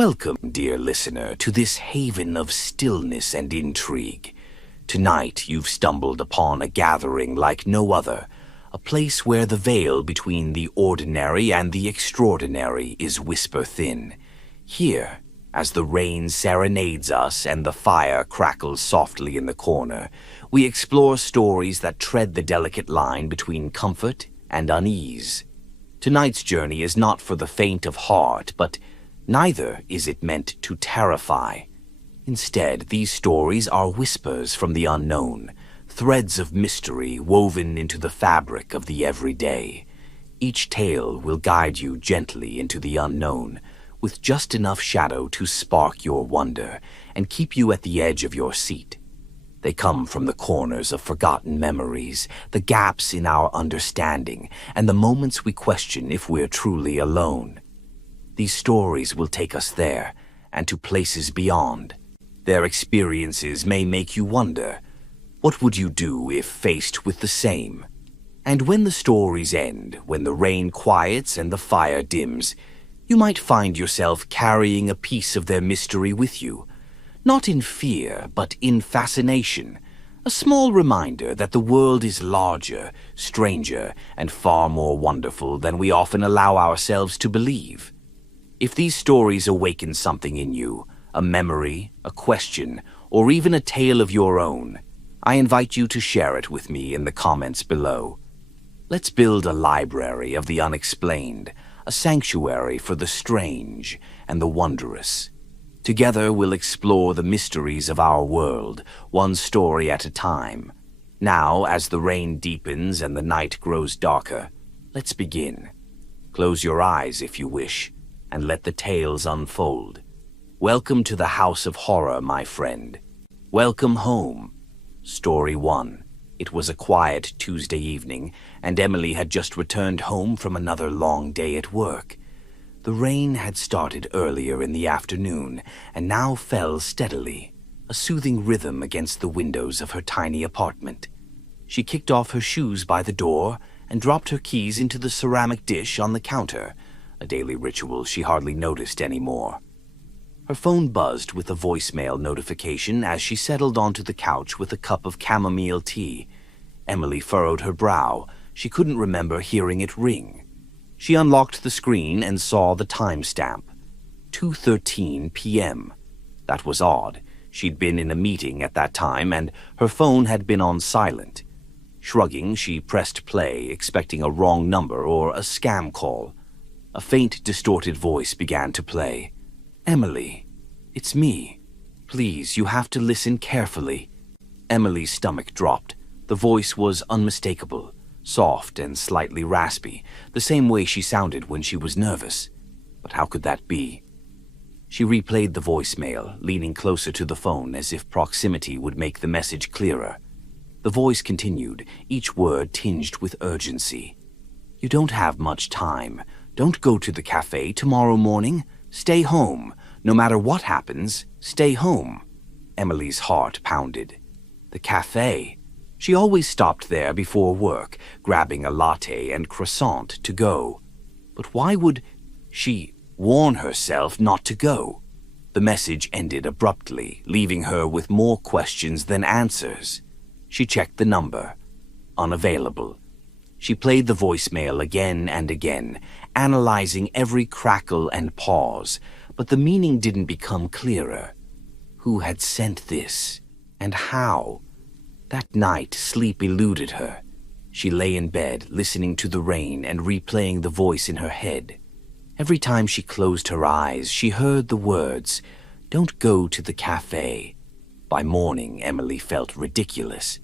Welcome, dear listener, to this haven of stillness and intrigue. Tonight you've stumbled upon a gathering like no other, a place where the veil between the ordinary and the extraordinary is whisper thin. Here, as the rain serenades us and the fire crackles softly in the corner, we explore stories that tread the delicate line between comfort and unease. Tonight's journey is not for the faint of heart, but neither is it meant to terrify. Instead, these stories are whispers from the unknown, threads of mystery woven into the fabric of the everyday. Each tale will guide you gently into the unknown, with just enough shadow to spark your wonder and keep you at the edge of your seat. They come from the corners of forgotten memories, the gaps in our understanding, and the moments we question if we're truly alone. These stories will take us there, and to places beyond. Their experiences may make you wonder, what would you do if faced with the same? And when the stories end, when the rain quiets and the fire dims, you might find yourself carrying a piece of their mystery with you. Not in fear, but in fascination. A small reminder that the world is larger, stranger, and far more wonderful than we often allow ourselves to believe. If these stories awaken something in you, a memory, a question, or even a tale of your own, I invite you to share it with me in the comments below. Let's build a library of the unexplained, a sanctuary for the strange and the wondrous. Together we'll explore the mysteries of our world, one story at a time. Now, as the rain deepens and the night grows darker, let's begin. Close your eyes if you wish, and let the tales unfold. Welcome to the House of Horror, my friend. Welcome home. Story 1. It was a quiet Tuesday evening, and Emily had just returned home from another long day at work. The rain had started earlier in the afternoon, and now fell steadily, a soothing rhythm against the windows of her tiny apartment. She kicked off her shoes by the door and dropped her keys into the ceramic dish on the counter, a daily ritual she hardly noticed anymore. Her phone buzzed with a voicemail notification as she settled onto the couch with a cup of chamomile tea. Emily furrowed her brow. She couldn't remember hearing it ring. She unlocked the screen and saw the timestamp. 2:13 p.m. That was odd. She'd been in a meeting at that time, and her phone had been on silent. Shrugging, she pressed play, expecting a wrong number or a scam call. A faint, distorted voice began to play. "Emily, it's me. Please, you have to listen carefully." Emily's stomach dropped. The voice was unmistakable, soft and slightly raspy, the same way she sounded when she was nervous. But how could that be? She replayed the voicemail, leaning closer to the phone as if proximity would make the message clearer. The voice continued, each word tinged with urgency. "You don't have much time. Don't go to the cafe tomorrow morning. Stay home. No matter what happens, stay home." Emily's heart pounded. The cafe. She always stopped there before work, grabbing a latte and croissant to go. But why would she warn herself not to go? The message ended abruptly, leaving her with more questions than answers. She checked the number. Unavailable. She played the voicemail again and again, analyzing every crackle and pause, but the meaning didn't become clearer. Who had sent this? And how? That night, sleep eluded her. She lay in bed, listening to the rain and replaying the voice in her head. Every time she closed her eyes, she heard the words, "Don't go to the cafe." By morning, Emily felt ridiculous.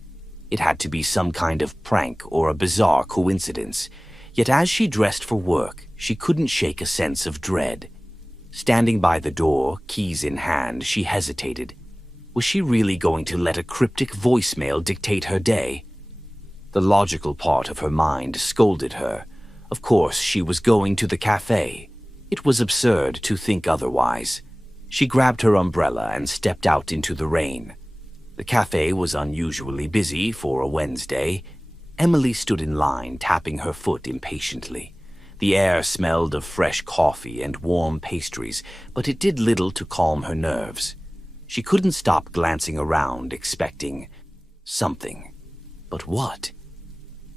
It had to be some kind of prank or a bizarre coincidence. Yet as she dressed for work, she couldn't shake a sense of dread. Standing by the door, keys in hand, she hesitated. Was she really going to let a cryptic voicemail dictate her day? The logical part of her mind scolded her. Of course, she was going to the cafe. It was absurd to think otherwise. She grabbed her umbrella and stepped out into the rain. The cafe was unusually busy for a Wednesday. Emily stood in line, tapping her foot impatiently. The air smelled of fresh coffee and warm pastries, but it did little to calm her nerves. She couldn't stop glancing around, expecting something. But what?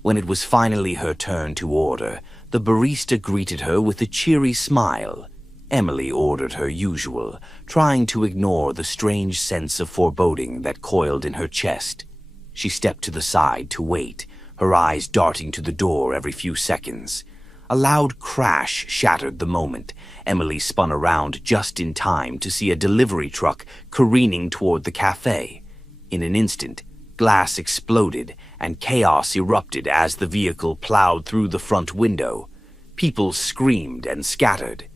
When it was finally her turn to order, the barista greeted her with a cheery smile. Emily ordered her usual, trying to ignore the strange sense of foreboding that coiled in her chest. She stepped to the side to wait, her eyes darting to the door every few seconds. A loud crash shattered the moment. Emily spun around just in time to see a delivery truck careening toward the cafe. In an instant, glass exploded and chaos erupted as the vehicle plowed through the front window. People screamed and scattered.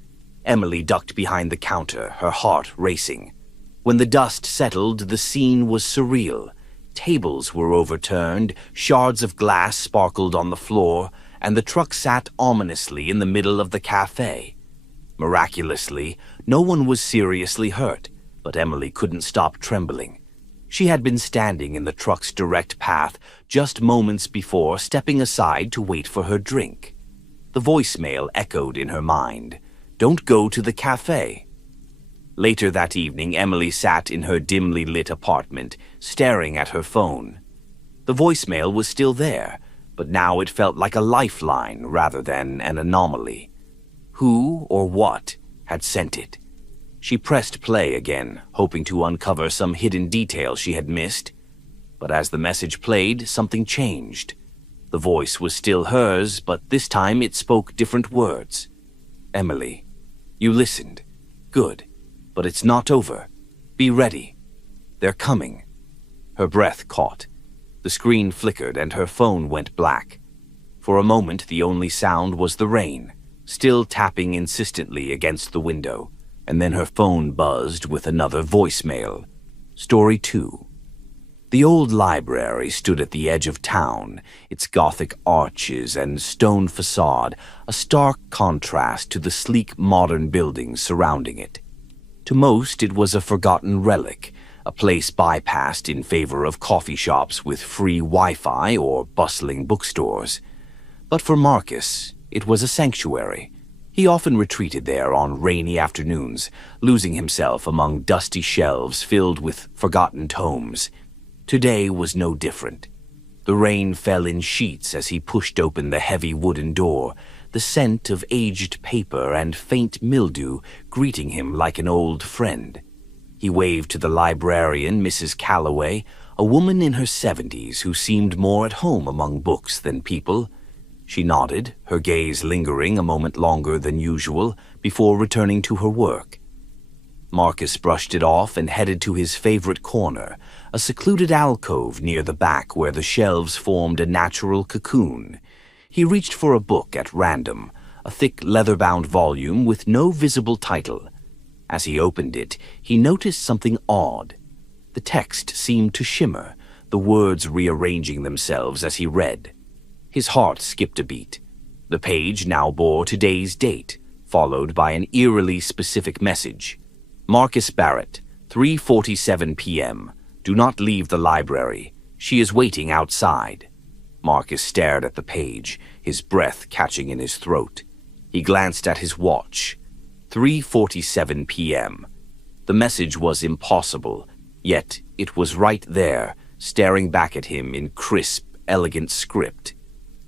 Emily ducked behind the counter, her heart racing. When the dust settled, the scene was surreal. Tables were overturned, shards of glass sparkled on the floor, and the truck sat ominously in the middle of the cafe. Miraculously, no one was seriously hurt, but Emily couldn't stop trembling. She had been standing in the truck's direct path just moments before, stepping aside to wait for her drink. The voicemail echoed in her mind. "Don't go to the cafe." Later that evening, Emily sat in her dimly lit apartment, staring at her phone. The voicemail was still there, but now it felt like a lifeline rather than an anomaly. Who or what had sent it? She pressed play again, hoping to uncover some hidden detail she had missed. But as the message played, something changed. The voice was still hers, but this time it spoke different words. "Emily, you listened. Good. But it's not over. Be ready. They're coming." Her breath caught. The screen flickered and her phone went black. For a moment, the only sound was the rain, still tapping insistently against the window, and then her phone buzzed with another voicemail. Story 2. The old library stood at the edge of town, its Gothic arches and stone facade a stark contrast to the sleek modern buildings surrounding it. To most, it was a forgotten relic, a place bypassed in favor of coffee shops with free Wi-Fi or bustling bookstores. But for Marcus, it was a sanctuary. He often retreated there on rainy afternoons, losing himself among dusty shelves filled with forgotten tomes. Today was no different. The rain fell in sheets as he pushed open the heavy wooden door, the scent of aged paper and faint mildew greeting him like an old friend. He waved to the librarian, Mrs. Calloway, a woman in her 70s who seemed more at home among books than people. She nodded, her gaze lingering a moment longer than usual before returning to her work. Marcus brushed it off and headed to his favorite corner, a secluded alcove near the back where the shelves formed a natural cocoon. He reached for a book at random, a thick leather-bound volume with no visible title. As he opened it, he noticed something odd. The text seemed to shimmer, the words rearranging themselves as he read. His heart skipped a beat. The page now bore today's date, followed by an eerily specific message. Marcus Barrett, 3:47 p.m. Do not leave the library. She is waiting outside. Marcus stared at the page, his breath catching in his throat. He glanced at his watch. 3:47 p.m. The message was impossible, yet it was right there, staring back at him in crisp, elegant script.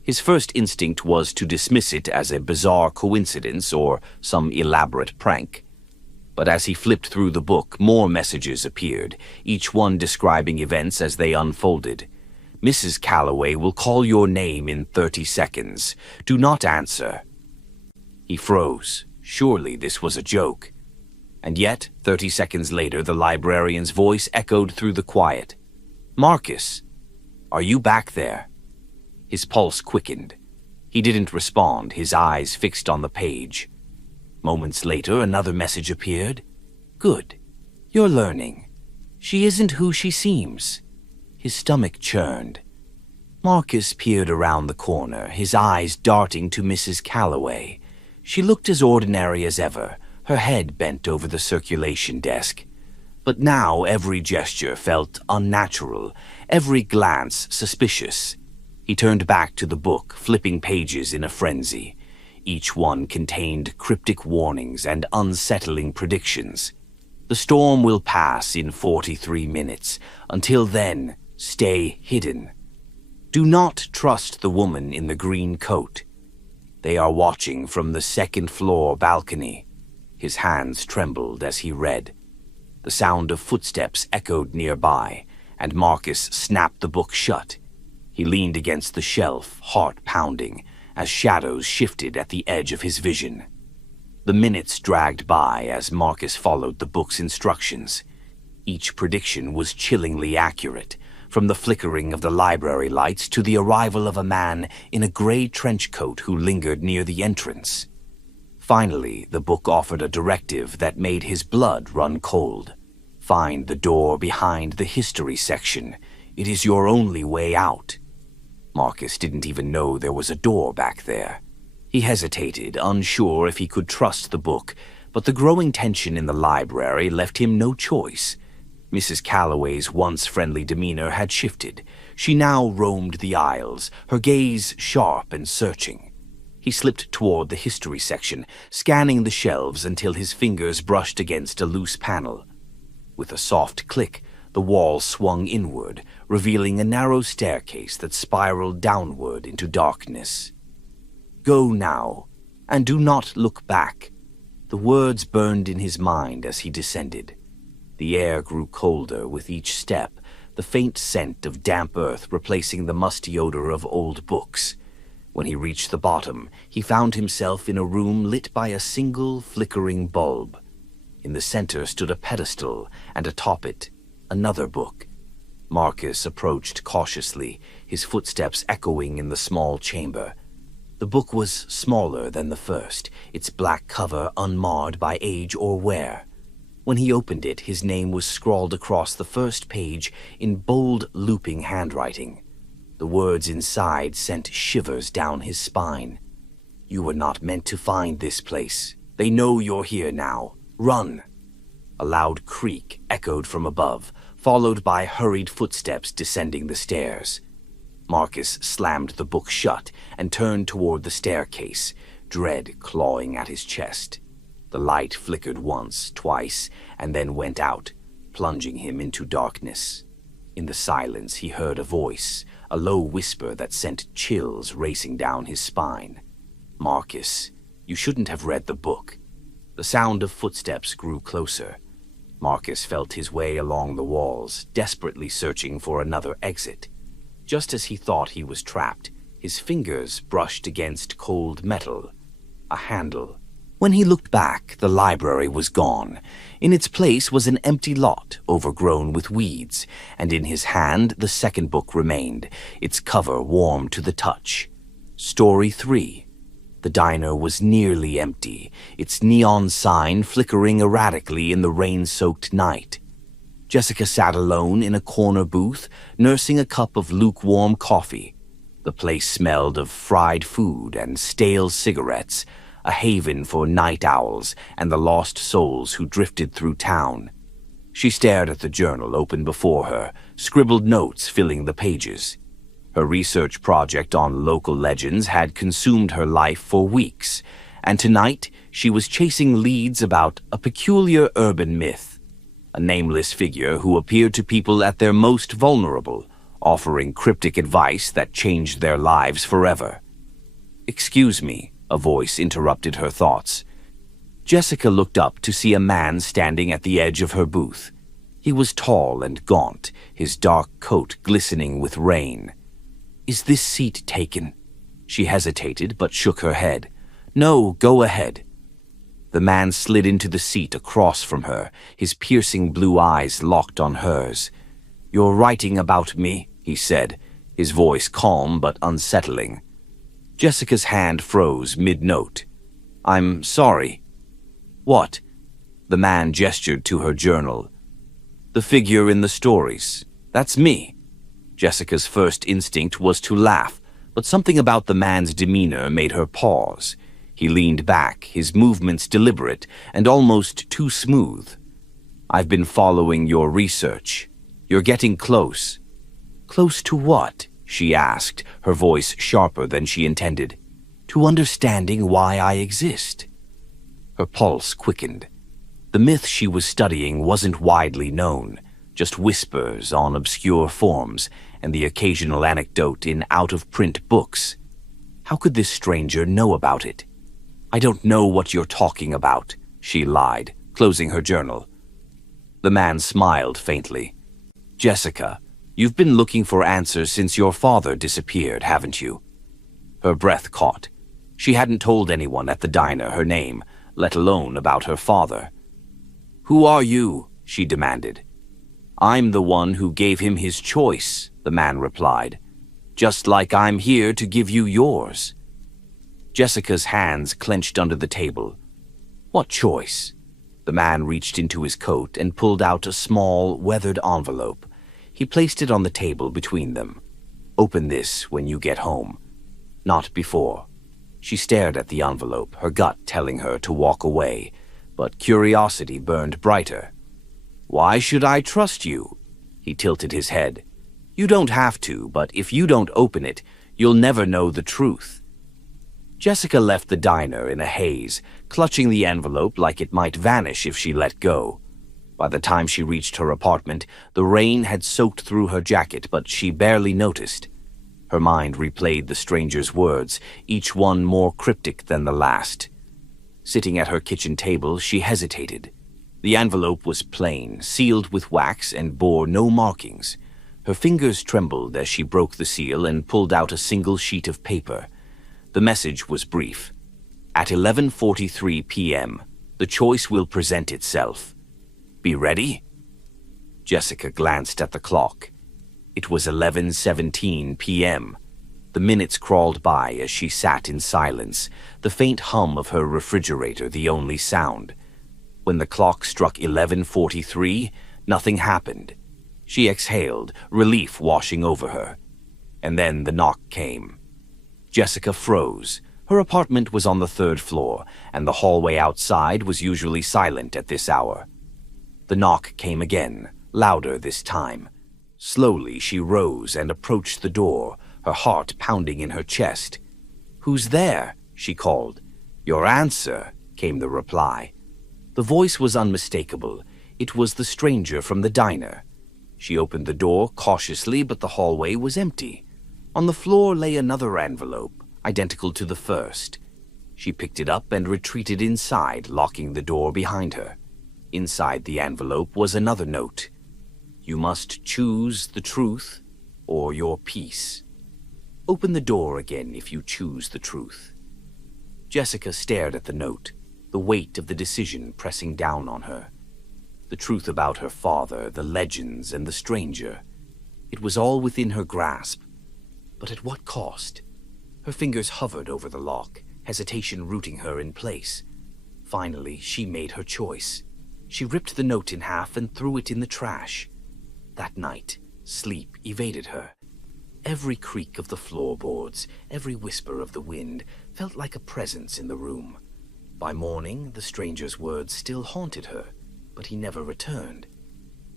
His first instinct was to dismiss it as a bizarre coincidence or some elaborate prank. But as he flipped through the book, more messages appeared, each one describing events as they unfolded. Mrs. Calloway will call your name in 30 seconds. Do not answer. He froze. Surely this was a joke. And yet, 30 seconds later, the librarian's voice echoed through the quiet. "Marcus, are you back there?" His pulse quickened. He didn't respond, his eyes fixed on the page. Moments later, another message appeared. "Good. You're learning. She isn't who she seems." His stomach churned. Marcus peered around the corner, his eyes darting to Mrs. Calloway. She looked as ordinary as ever, her head bent over the circulation desk. But now every gesture felt unnatural, every glance suspicious. He turned back to the book, flipping pages in a frenzy. Each one contained cryptic warnings and unsettling predictions. The storm will pass in 43 minutes. Until then, stay hidden. Do not trust the woman in the green coat. They are watching from the second-floor balcony. His hands trembled as he read. The sound of footsteps echoed nearby, and Marcus snapped the book shut. He leaned against the shelf, heart pounding, as shadows shifted at the edge of his vision. The minutes dragged by as Marcus followed the book's instructions. Each prediction was chillingly accurate, from the flickering of the library lights to the arrival of a man in a gray trench coat who lingered near the entrance. Finally, the book offered a directive that made his blood run cold. Find the door behind the history section. It is your only way out. Marcus didn't even know there was a door back there. He hesitated, unsure if he could trust the book, but the growing tension in the library left him no choice. Mrs. Calloway's once friendly demeanor had shifted. She now roamed the aisles, her gaze sharp and searching. He slipped toward the history section, scanning the shelves until his fingers brushed against a loose panel. With a soft click, the wall swung inward, revealing a narrow staircase that spiraled downward into darkness. Go now, and do not look back. The words burned in his mind as he descended. The air grew colder with each step, the faint scent of damp earth replacing the musty odor of old books. When he reached the bottom, he found himself in a room lit by a single flickering bulb. In the center stood a pedestal, and atop it, another book. Marcus approached cautiously, his footsteps echoing in the small chamber. The book was smaller than the first, its black cover unmarred by age or wear. When he opened it, his name was scrawled across the first page in bold, looping handwriting. The words inside sent shivers down his spine. You were not meant to find this place. They know you're here now. Run! A loud creak echoed from above, followed by hurried footsteps descending the stairs. Marcus slammed the book shut and turned toward the staircase, dread clawing at his chest. The light flickered once, twice, and then went out, plunging him into darkness. In the silence he heard a voice, a low whisper that sent chills racing down his spine. Marcus, you shouldn't have read the book. The sound of footsteps grew closer. Marcus felt his way along the walls, desperately searching for another exit. Just as he thought he was trapped, his fingers brushed against cold metal. A handle. When he looked back, the library was gone. In its place was an empty lot, overgrown with weeds, and in his hand the second book remained, its cover warm to the touch. Story 3. The diner was nearly empty, its neon sign flickering erratically in the rain-soaked night. Jessica sat alone in a corner booth, nursing a cup of lukewarm coffee. The place smelled of fried food and stale cigarettes, a haven for night owls and the lost souls who drifted through town. She stared at the journal open before her, scribbled notes filling the pages. Her research project on local legends had consumed her life for weeks, and tonight she was chasing leads about a peculiar urban myth, a nameless figure who appeared to people at their most vulnerable, offering cryptic advice that changed their lives forever. "Excuse me," a voice interrupted her thoughts. Jessica looked up to see a man standing at the edge of her booth. He was tall and gaunt, his dark coat glistening with rain. "Is this seat taken?" She hesitated but shook her head. "No, go ahead." The man slid into the seat across from her, his piercing blue eyes locked on hers. "You're writing about me," he said, his voice calm but unsettling. Jessica's hand froze mid-note. "I'm sorry." "What?" The man gestured to her journal. "The figure in the stories. That's me." Jessica's first instinct was to laugh, but something about the man's demeanor made her pause. He leaned back, his movements deliberate and almost too smooth. "I've been following your research. You're getting close." "Close to what?" she asked, her voice sharper than she intended. to understanding why I exist. Her pulse quickened. The myth she was studying wasn't widely known, just whispers on obscure forms and the occasional anecdote in out-of-print books. How could this stranger know about it? "I don't know what you're talking about," she lied, closing her journal. The man smiled faintly. "Jessica, you've been looking for answers since your father disappeared, haven't you?" Her breath caught. She hadn't told anyone at the diner her name, let alone about her father. "Who are you?" she demanded. "I'm the one who gave him his choice," the man replied. "Just like I'm here to give you yours." Jessica's hands clenched under the table. "What choice?" The man reached into his coat and pulled out a small, weathered envelope. He placed it on the table between them. "Open this when you get home." Not before. She stared at the envelope, her gut telling her to walk away, but curiosity burned brighter. "Why should I trust you?" He tilted his head. "You don't have to, but if you don't open it, you'll never know the truth." Jessica left the diner in a haze, clutching the envelope like it might vanish if she let go. By the time she reached her apartment, the rain had soaked through her jacket, but she barely noticed. Her mind replayed the stranger's words, each one more cryptic than the last. Sitting at her kitchen table, she hesitated. The envelope was plain, sealed with wax, and bore no markings. Her fingers trembled as she broke the seal and pulled out a single sheet of paper. The message was brief. "At 11:43 p.m., the choice will present itself. Be ready?" Jessica glanced at the clock. It was 11:17 p.m. The minutes crawled by as she sat in silence, the faint hum of her refrigerator the only sound. When the clock struck 11:43, nothing happened. She exhaled, relief washing over her. And then the knock came. Jessica froze. Her apartment was on the 3rd floor, and the hallway outside was usually silent at this hour. The knock came again, louder this time. Slowly she rose and approached the door, her heart pounding in her chest. "Who's there?" she called. "Your answer," came the reply. The voice was unmistakable. It was the stranger from the diner. She opened the door cautiously, but the hallway was empty. On the floor lay another envelope, identical to the first. She picked it up and retreated inside, locking the door behind her. Inside the envelope was another note. "You must choose the truth or your peace. Open the door again if you choose the truth." Jessica stared at the note, the weight of the decision pressing down on her. The truth about her father, the legends, and the stranger. It was all within her grasp. But at what cost? Her fingers hovered over the lock, hesitation rooting her in place. Finally, she made her choice. She ripped the note in half and threw it in the trash. That night, sleep evaded her. Every creak of the floorboards, every whisper of the wind felt like a presence in the room. By morning, the stranger's words still haunted her, but he never returned.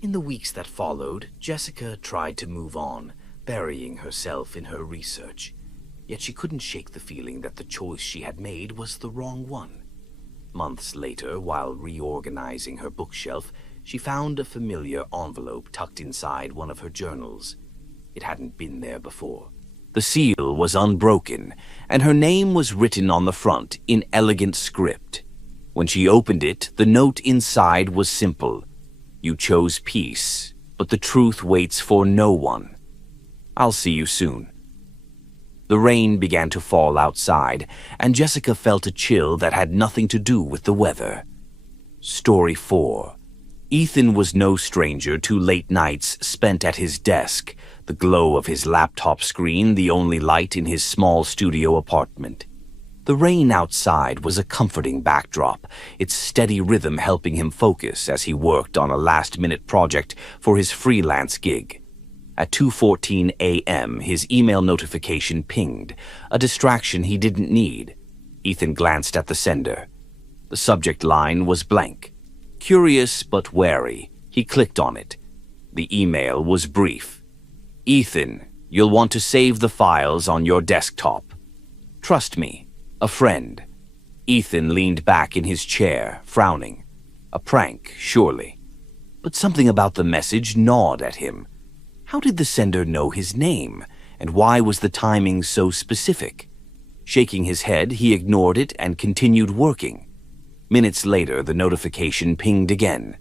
In the weeks that followed, Jessica tried to move on, burying herself in her research. Yet she couldn't shake the feeling that the choice she had made was the wrong one. Months later, while reorganizing her bookshelf, she found a familiar envelope tucked inside one of her journals. It hadn't been there before. The seal was unbroken, and her name was written on the front in elegant script. When she opened it, the note inside was simple. "You chose peace, but the truth waits for no one. I'll see you soon." The rain began to fall outside, and Jessica felt a chill that had nothing to do with the weather. Story 4. Ethan was no stranger to late nights spent at his desk, the glow of his laptop screen the only light in his small studio apartment. The rain outside was a comforting backdrop, its steady rhythm helping him focus as he worked on a last-minute project for his freelance gig. At 2:14 a.m., his email notification pinged, a distraction he didn't need. Ethan glanced at the sender. The subject line was blank. Curious but wary, he clicked on it. The email was brief. "Ethan, you'll want to save the files on your desktop. Trust me, A friend. Ethan leaned back in his chair, frowning. A prank, surely. But something about the message gnawed at him. How did the sender know his name, and why was the timing so specific? Shaking his head, he ignored it and continued working. Minutes later, the notification pinged again.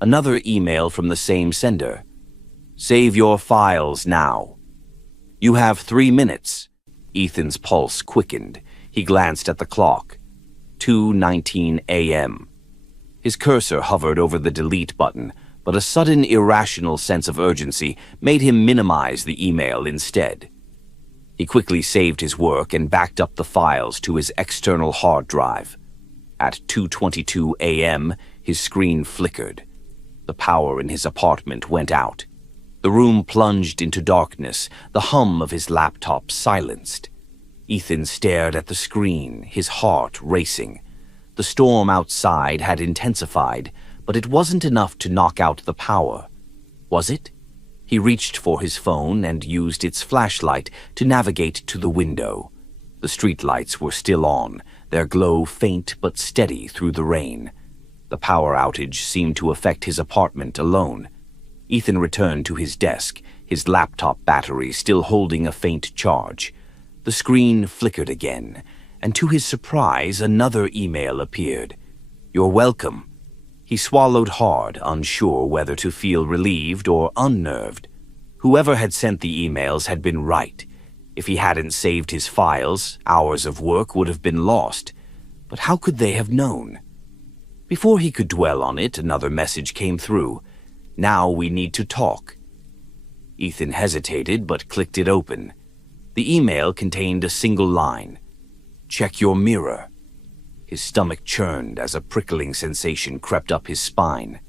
Another email from the same sender. Save your files now. You have 3 minutes. Ethan's pulse quickened. He glanced at the clock. 2:19 a.m. His cursor hovered over the delete button, but a sudden irrational sense of urgency made him minimize the email instead. He quickly saved his work and backed up the files to his external hard drive. At 2:22 a.m., his screen flickered. The power in his apartment went out. The room plunged into darkness, the hum of his laptop silenced. Ethan stared at the screen, his heart racing. The storm outside had intensified, but it wasn't enough to knock out the power. Was it? He reached for his phone and used its flashlight to navigate to the window. The streetlights were still on, their glow faint but steady through the rain. The power outage seemed to affect his apartment alone. Ethan returned to his desk, his laptop battery still holding a faint charge. The screen flickered again, and to his surprise, another email appeared. You're welcome. He swallowed hard, unsure whether to feel relieved or unnerved. Whoever had sent the emails had been right. If he hadn't saved his files, hours of work would have been lost. But how could they have known? Before he could dwell on it, another message came through. Now we need to talk. Ethan hesitated but clicked it open. The email contained a single line. Check your mirror. His stomach churned as a prickling sensation crept up his spine.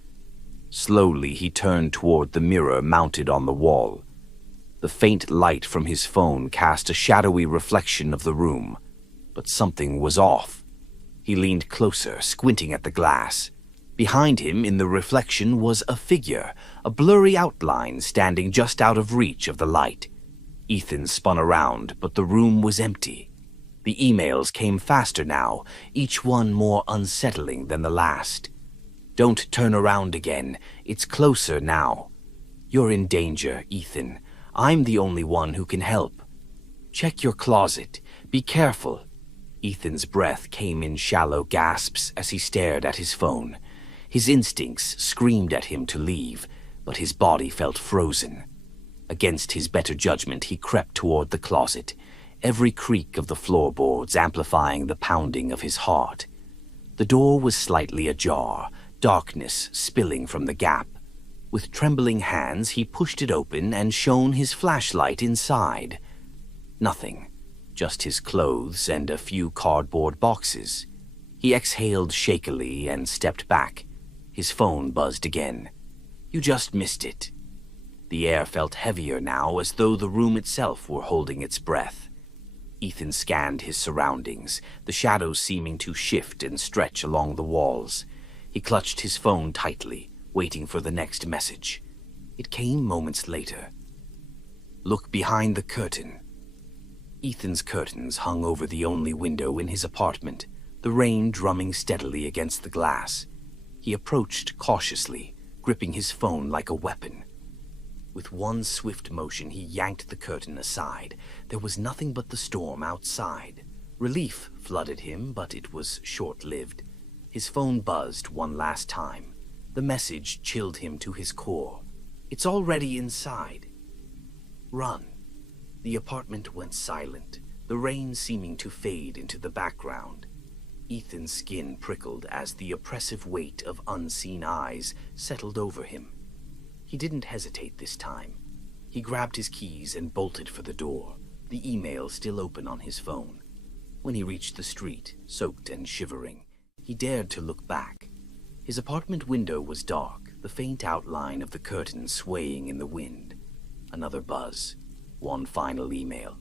Slowly he turned toward the mirror mounted on the wall. The faint light from his phone cast a shadowy reflection of the room, but something was off. He leaned closer, squinting at the glass. Behind him, in the reflection, was a figure, a blurry outline standing just out of reach of the light. Ethan spun around, but the room was empty. The emails came faster now, each one more unsettling than the last. Don't turn around again. It's closer now. You're in danger, Ethan. I'm the only one who can help. Check your closet. Be careful. Ethan's breath came in shallow gasps as he stared at his phone. His instincts screamed at him to leave, but his body felt frozen. Against his better judgment, he crept toward the closet, every creak of the floorboards amplifying the pounding of his heart. The door was slightly ajar, darkness spilling from the gap. With trembling hands, he pushed it open and shone his flashlight inside. Nothing, just his clothes and a few cardboard boxes. He exhaled shakily and stepped back. His phone buzzed again. You just missed it. The air felt heavier now, as though the room itself were holding its breath. Ethan scanned his surroundings, the shadows seeming to shift and stretch along the walls. He clutched his phone tightly, waiting for the next message. It came moments later. Look behind the curtain. Ethan's curtains hung over the only window in his apartment, the rain drumming steadily against the glass. He approached cautiously, gripping his phone like a weapon. With one swift motion, he yanked the curtain aside. There was nothing but the storm outside. Relief flooded him, but it was short-lived. His phone buzzed one last time. The message chilled him to his core. It's already inside. Run. The apartment went silent, the rain seeming to fade into the background. Ethan's skin prickled as the oppressive weight of unseen eyes settled over him. He didn't hesitate this time. He grabbed his keys and bolted for the door, the email still open on his phone. When he reached the street, soaked and shivering, he dared to look back. His apartment window was dark, the faint outline of the curtain swaying in the wind. Another buzz. One final email.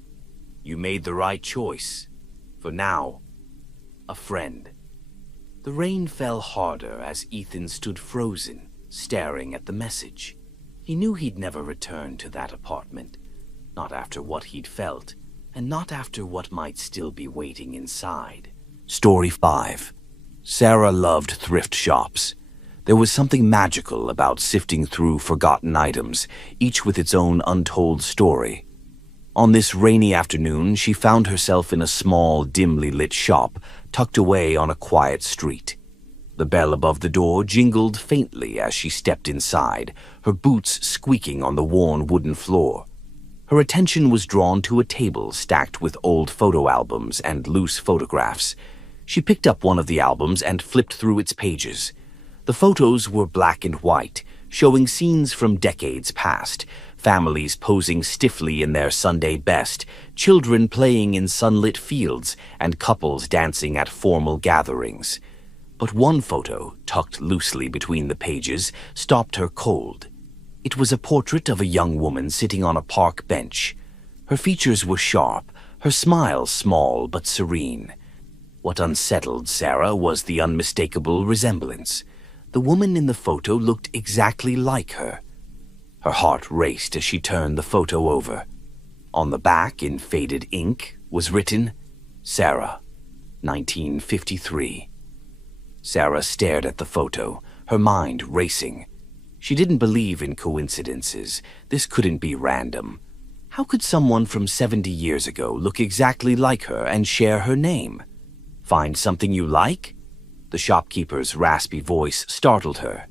You made the right choice. For now. A friend. The rain fell harder as Ethan stood frozen, staring at the message. He knew he'd never return to that apartment. Not after what he'd felt, and not after what might still be waiting inside. Story 5. Sarah loved thrift shops. There was something magical about sifting through forgotten items, each with its own untold story. On this rainy afternoon, she found herself in a small, dimly lit shop tucked away on a quiet street. The bell above the door jingled faintly as she stepped inside, her boots squeaking on the worn wooden floor. Her attention was drawn to a table stacked with old photo albums and loose photographs. She picked up one of the albums and flipped through its pages. The photos were black and white, showing scenes from decades past, families posing stiffly in their Sunday best, children playing in sunlit fields, and couples dancing at formal gatherings. But one photo, tucked loosely between the pages, stopped her cold. It was a portrait of a young woman sitting on a park bench. Her features were sharp, her smile small but serene. What unsettled Sarah was the unmistakable resemblance. The woman in the photo looked exactly like her. Her heart raced as she turned the photo over. On the back, in faded ink, was written, Sarah, 1953. Sarah stared at the photo, her mind racing. She didn't believe in coincidences. This couldn't be random. How could someone from 70 years ago look exactly like her and share her name? Find something you like? The shopkeeper's raspy voice startled her.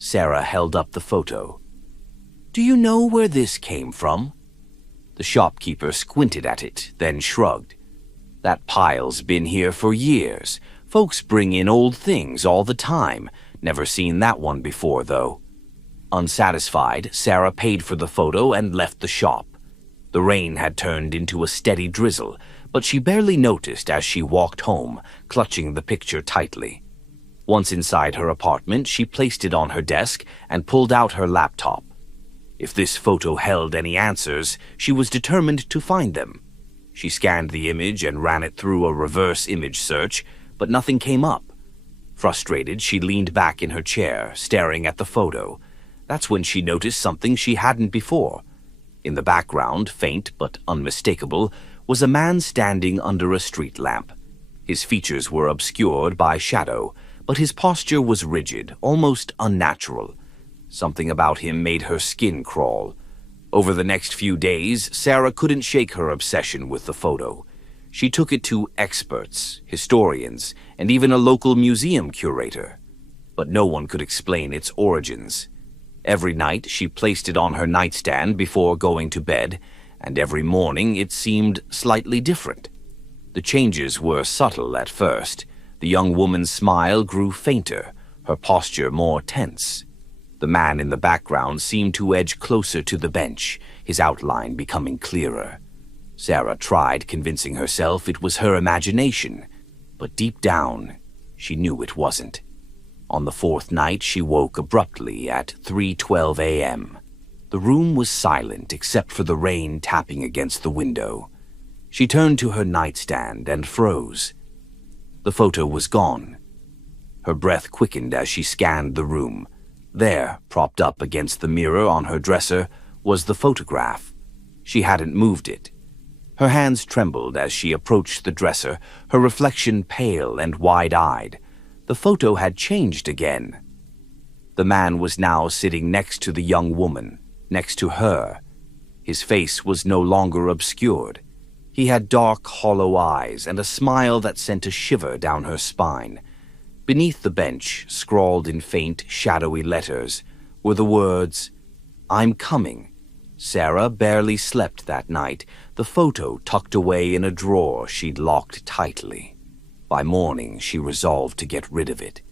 Sarah held up the photo. Do you know where this came from? The shopkeeper squinted at it, then shrugged. That pile's been here for years. Folks bring in old things all the time. Never seen that one before, though. Unsatisfied, Sarah paid for the photo and left the shop. The rain had turned into a steady drizzle, but she barely noticed as she walked home, clutching the picture tightly. Once inside her apartment, she placed it on her desk and pulled out her laptop. If this photo held any answers, she was determined to find them. She scanned the image and ran it through a reverse image search, but nothing came up. Frustrated, she leaned back in her chair, staring at the photo. That's when she noticed something she hadn't before. In the background, faint but unmistakable, was a man standing under a street lamp. His features were obscured by shadow, but his posture was rigid, almost unnatural. Something about him made her skin crawl. Over the next few days, Sarah couldn't shake her obsession with the photo. She took it to experts, historians, and even a local museum curator. But no one could explain its origins. Every night, she placed it on her nightstand before going to bed, and every morning it seemed slightly different. The changes were subtle at first. The young woman's smile grew fainter, her posture more tense. The man in the background seemed to edge closer to the bench, his outline becoming clearer. Sarah tried convincing herself it was her imagination, but deep down, she knew it wasn't. On the fourth night, she woke abruptly at 3:12 a.m. The room was silent except for the rain tapping against the window. She turned to her nightstand and froze. The photo was gone. Her breath quickened as she scanned the room. There, propped up against the mirror on her dresser, was the photograph. She hadn't moved it. Her hands trembled as she approached the dresser, her reflection pale and wide-eyed. The photo had changed again. The man was now sitting next to the young woman, next to her. His face was no longer obscured. He had dark, hollow eyes and a smile that sent a shiver down her spine. Beneath the bench, scrawled in faint, shadowy letters, were the words, "I'm coming." Sarah barely slept that night, the photo tucked away in a drawer she'd locked tightly. By morning, she resolved to get rid of it.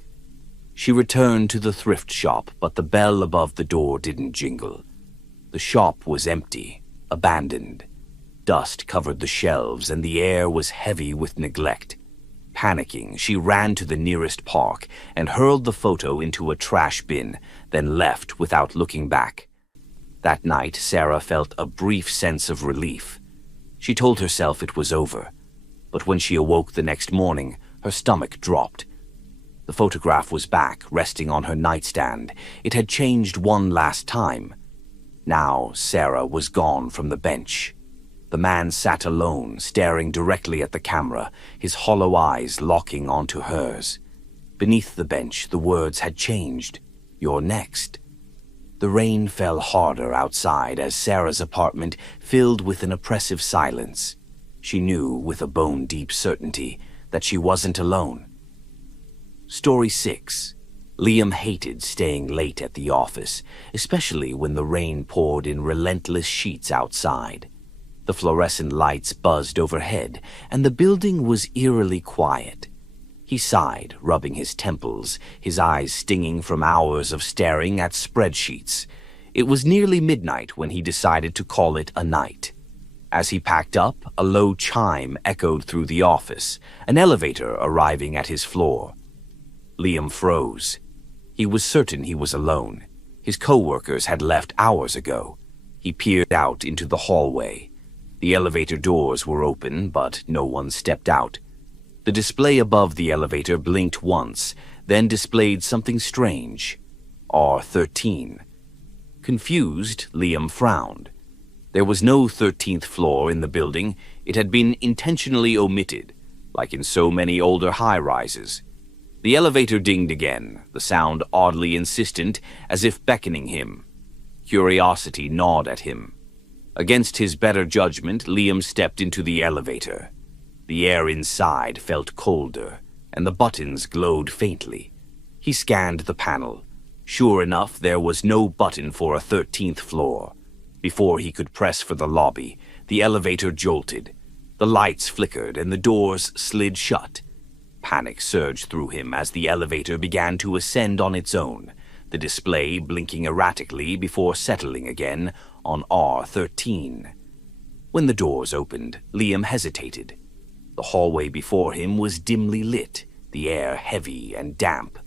She returned to the thrift shop, but the bell above the door didn't jingle. The shop was empty, abandoned. Dust covered the shelves, and the air was heavy with neglect. Panicking, she ran to the nearest park and hurled the photo into a trash bin, then left without looking back. That night, Sarah felt a brief sense of relief. She told herself it was over, but when she awoke the next morning, her stomach dropped. The photograph was back, resting on her nightstand. It had changed one last time. Now Sarah was gone from the bench. The man sat alone, staring directly at the camera, his hollow eyes locking onto hers. Beneath the bench, the words had changed. "You're next." The rain fell harder outside as Sarah's apartment filled with an oppressive silence. She knew with a bone-deep certainty that she wasn't alone. Story 6. Liam hated staying late at the office, especially when the rain poured in relentless sheets outside. The fluorescent lights buzzed overhead, and the building was eerily quiet. He sighed, rubbing his temples, his eyes stinging from hours of staring at spreadsheets. It was nearly midnight when he decided to call it a night. As he packed up, a low chime echoed through the office, an elevator arriving at his floor. Liam froze. He was certain he was alone. His co-workers had left hours ago. He peered out into the hallway. The elevator doors were open, but no one stepped out. The display above the elevator blinked once, then displayed something strange. R13. Confused, Liam frowned. There was no 13th floor in the building. It had been intentionally omitted, like in so many older high-rises. The elevator dinged again, the sound oddly insistent, as if beckoning him. Curiosity gnawed at him. Against his better judgment, Liam stepped into the elevator. The air inside felt colder, and the buttons glowed faintly. He scanned the panel. Sure enough, there was no button for a 13th floor. Before he could press for the lobby, the elevator jolted. The lights flickered and the doors slid shut. Panic surged through him as the elevator began to ascend on its own, the display blinking erratically before settling again on R13. When the doors opened, Liam hesitated. The hallway before him was dimly lit, the air heavy and damp.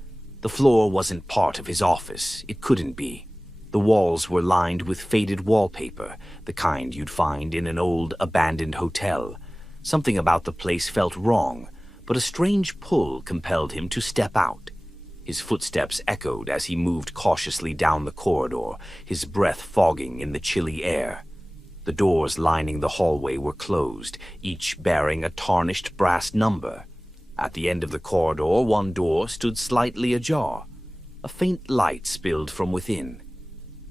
The floor wasn't part of his office. It couldn't be. The walls were lined with faded wallpaper, the kind you'd find in an old, abandoned hotel. Something about the place felt wrong, but a strange pull compelled him to step out. His footsteps echoed as he moved cautiously down the corridor, his breath fogging in the chilly air. The doors lining the hallway were closed, each bearing a tarnished brass number. At the end of the corridor, one door stood slightly ajar. A faint light spilled from within.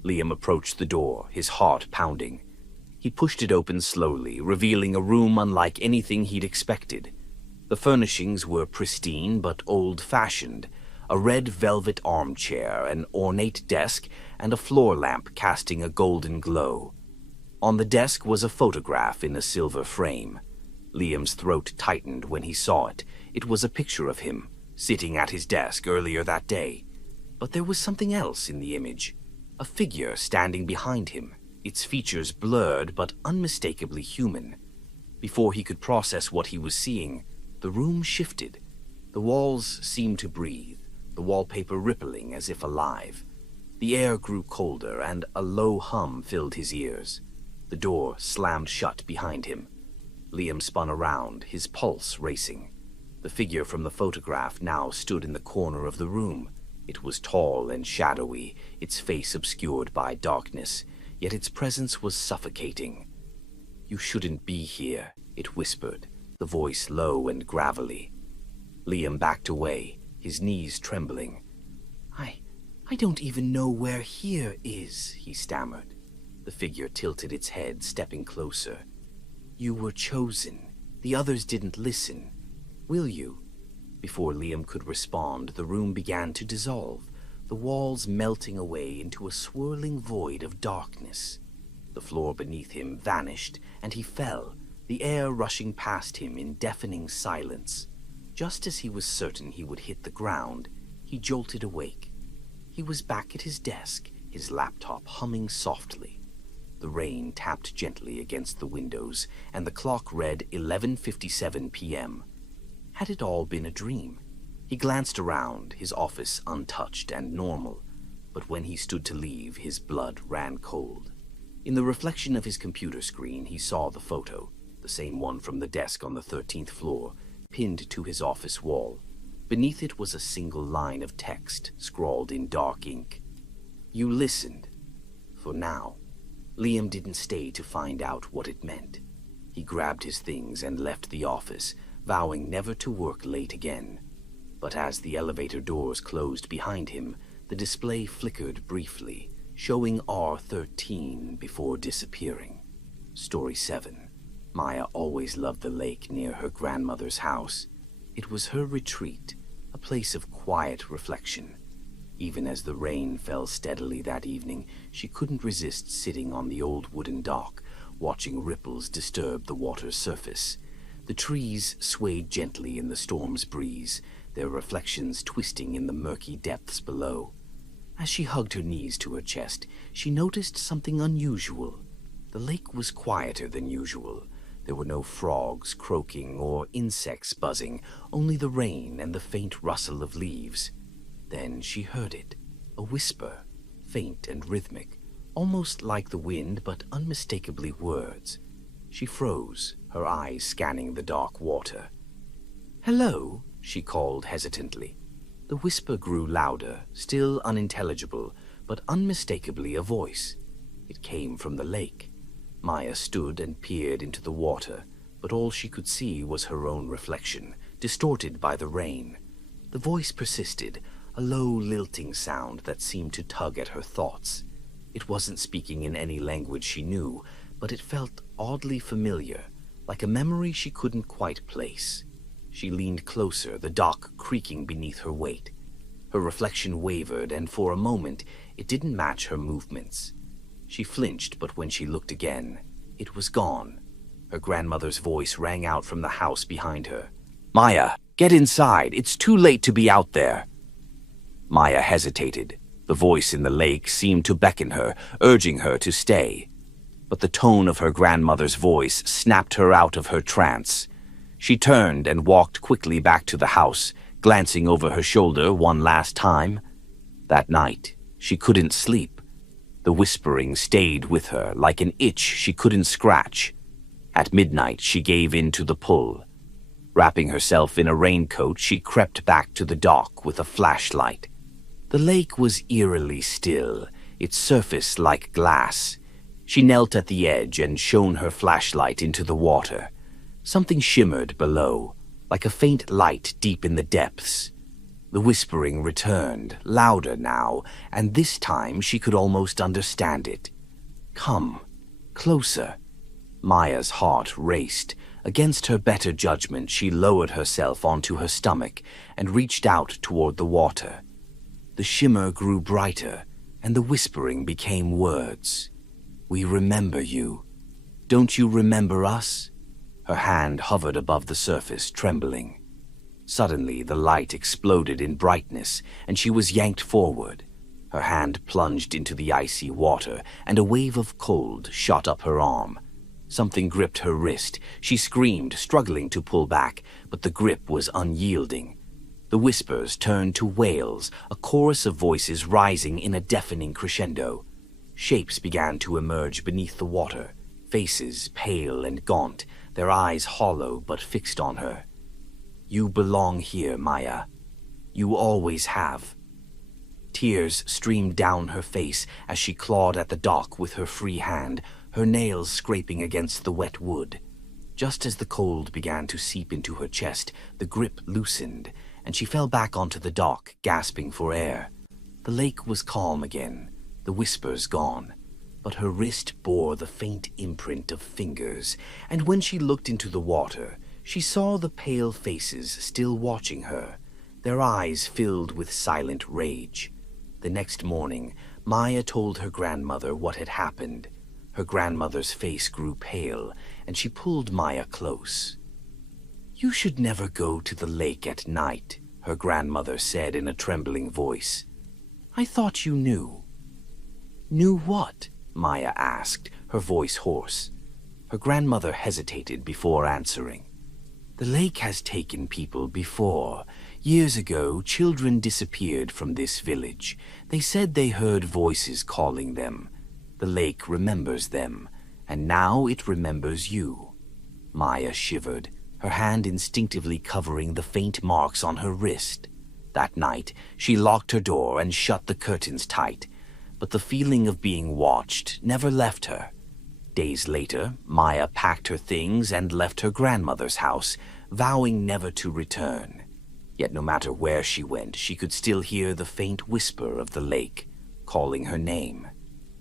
Liam approached the door, his heart pounding. He pushed it open slowly, revealing a room unlike anything he'd expected. The furnishings were pristine but old-fashioned. A red velvet armchair, an ornate desk, and a floor lamp casting a golden glow. On the desk was a photograph in a silver frame. Liam's throat tightened when he saw it. It was a picture of him, sitting at his desk earlier that day. But there was something else in the image. A figure standing behind him, its features blurred but unmistakably human. Before he could process what he was seeing, the room shifted. The walls seemed to breathe, the wallpaper rippling as if alive. The air grew colder, and a low hum filled his ears. The door slammed shut behind him. Liam spun around, his pulse racing. The figure from the photograph now stood in the corner of the room. It was tall and shadowy, its face obscured by darkness, yet its presence was suffocating. "You shouldn't be here," it whispered, the voice low and gravelly. Liam backed away, his knees trembling. I don't even know where here is," he stammered. The figure tilted its head, stepping closer. "You were chosen. The others didn't listen. Will you?" Before Liam could respond, the room began to dissolve, the walls melting away into a swirling void of darkness. The floor beneath him vanished, and he fell, the air rushing past him in deafening silence. Just as he was certain he would hit the ground, he jolted awake. He was back at his desk, his laptop humming softly. The rain tapped gently against the windows, and the clock read 11:57 p.m. Had it all been a dream? He glanced around, his office untouched and normal, but when he stood to leave, his blood ran cold. In the reflection of his computer screen, he saw the photo, the same one from the desk on the 13th floor, pinned to his office wall. Beneath it was a single line of text, scrawled in dark ink. "You listened. For now." Liam didn't stay to find out what it meant. He grabbed his things and left the office, vowing never to work late again. But as the elevator doors closed behind him, the display flickered briefly, showing R13 before disappearing. Story 7. Maya always loved the lake near her grandmother's house. It was her retreat, a place of quiet reflection. Even as the rain fell steadily that evening, she couldn't resist sitting on the old wooden dock, watching ripples disturb the water's surface. The trees swayed gently in the storm's breeze, their reflections twisting in the murky depths below. As she hugged her knees to her chest, she noticed something unusual. The lake was quieter than usual. There were no frogs croaking or insects buzzing, only the rain and the faint rustle of leaves. Then she heard it, a whisper, faint and rhythmic, almost like the wind but unmistakably words. She froze, her eyes scanning the dark water. "Hello," she called hesitantly. The whisper grew louder, still unintelligible, but unmistakably a voice. It came from the lake. Maya stood and peered into the water, but all she could see was her own reflection, distorted by the rain. The voice persisted, a low, lilting sound that seemed to tug at her thoughts. It wasn't speaking in any language she knew, but it felt oddly familiar, like a memory she couldn't quite place. She leaned closer, the dock creaking beneath her weight. Her reflection wavered, and for a moment it didn't match her movements. She flinched, but when she looked again, it was gone. Her grandmother's voice rang out from the house behind her. "Maya, get inside. It's too late to be out there." Maya hesitated. The voice in the lake seemed to beckon her, urging her to stay. But the tone of her grandmother's voice snapped her out of her trance. She turned and walked quickly back to the house, glancing over her shoulder one last time. That night, she couldn't sleep. The whispering stayed with her like an itch she couldn't scratch. At midnight, she gave in to the pull. Wrapping herself in a raincoat, she crept back to the dock with a flashlight. The lake was eerily still, its surface like glass. She knelt at the edge and shone her flashlight into the water. Something shimmered below, like a faint light deep in the depths. The whispering returned, louder now, and this time she could almost understand it. "Come, closer." Maya's heart raced. Against her better judgment, she lowered herself onto her stomach and reached out toward the water. The shimmer grew brighter, and the whispering became words. "We remember you. Don't you remember us?" Her hand hovered above the surface, trembling. Suddenly, the light exploded in brightness, and she was yanked forward. Her hand plunged into the icy water, and a wave of cold shot up her arm. Something gripped her wrist. She screamed, struggling to pull back, but the grip was unyielding. The whispers turned to wails, a chorus of voices rising in a deafening crescendo. Shapes began to emerge beneath the water, faces pale and gaunt, their eyes hollow but fixed on her. "You belong here, Maya. You always have." Tears streamed down her face as she clawed at the dock with her free hand, her nails scraping against the wet wood. Just as the cold began to seep into her chest, the grip loosened, and she fell back onto the dock, gasping for air. The lake was calm again, the whispers gone, but her wrist bore the faint imprint of fingers, and when she looked into the water, she saw the pale faces still watching her, their eyes filled with silent rage. The next morning, Maya told her grandmother what had happened. Her grandmother's face grew pale, and she pulled Maya close. "You should never go to the lake at night," her grandmother said in a trembling voice. "I thought you knew." "Knew what?" Maya asked, her voice hoarse. Her grandmother hesitated before answering. "The lake has taken people before. Years ago, children disappeared from this village. They said they heard voices calling them. The lake remembers them, and now it remembers you." Maya shivered, her hand instinctively covering the faint marks on her wrist. That night, she locked her door and shut the curtains tight, but the feeling of being watched never left her. Days later, Maya packed her things and left her grandmother's house, vowing never to return. Yet no matter where she went, she could still hear the faint whisper of the lake, calling her name.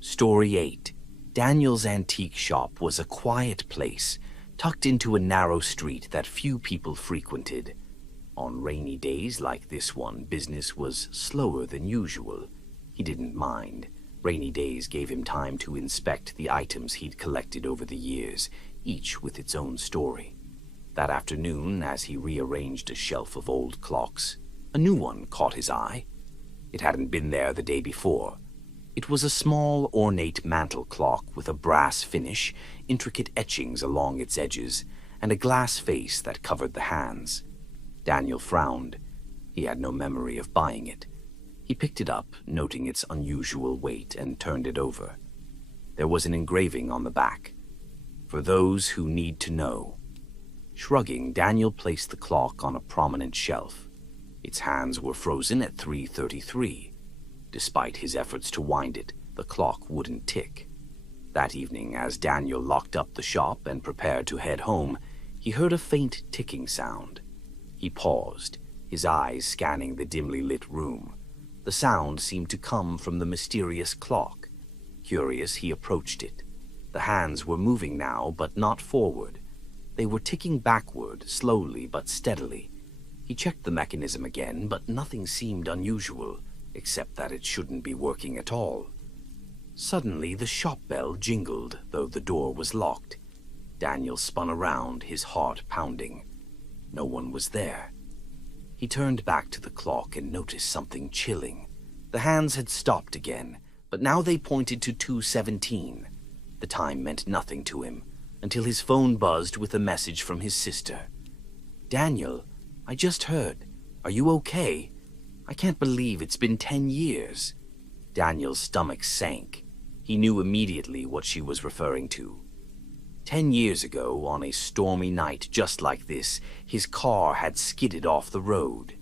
Story 8. Daniel's antique shop was a quiet place, tucked into a narrow street that few people frequented. On rainy days like this one, business was slower than usual. He didn't mind. Rainy days gave him time to inspect the items he'd collected over the years, each with its own story. That afternoon, as he rearranged a shelf of old clocks, a new one caught his eye. It hadn't been there the day before. It was a small, ornate mantel clock with a brass finish, intricate etchings along its edges, and a glass face that covered the hands. Daniel frowned. He had no memory of buying it. He picked it up, noting its unusual weight, and turned it over. There was an engraving on the back. For those who need to know. Shrugging, Daniel placed the clock on a prominent shelf. Its hands were frozen at 3:33. Despite his efforts to wind it, the clock wouldn't tick. That evening, as Daniel locked up the shop and prepared to head home, he heard a faint ticking sound. He paused, his eyes scanning the dimly lit room. The sound seemed to come from the mysterious clock. Curious, he approached it. The hands were moving now, but not forward. They were ticking backward, slowly but steadily. He checked the mechanism again, but nothing seemed unusual, except that it shouldn't be working at all. Suddenly, the shop bell jingled, though the door was locked. Daniel spun around, his heart pounding. No one was there. He turned back to the clock and noticed something chilling. The hands had stopped again, but now they pointed to 2:17. The time meant nothing to him, until his phone buzzed with a message from his sister. "Daniel, I just heard. Are you okay? I can't believe it's been 10 years. Daniel's stomach sank. He knew immediately what she was referring to. 10 years ago, on a stormy night just like this, his car had skidded off the road.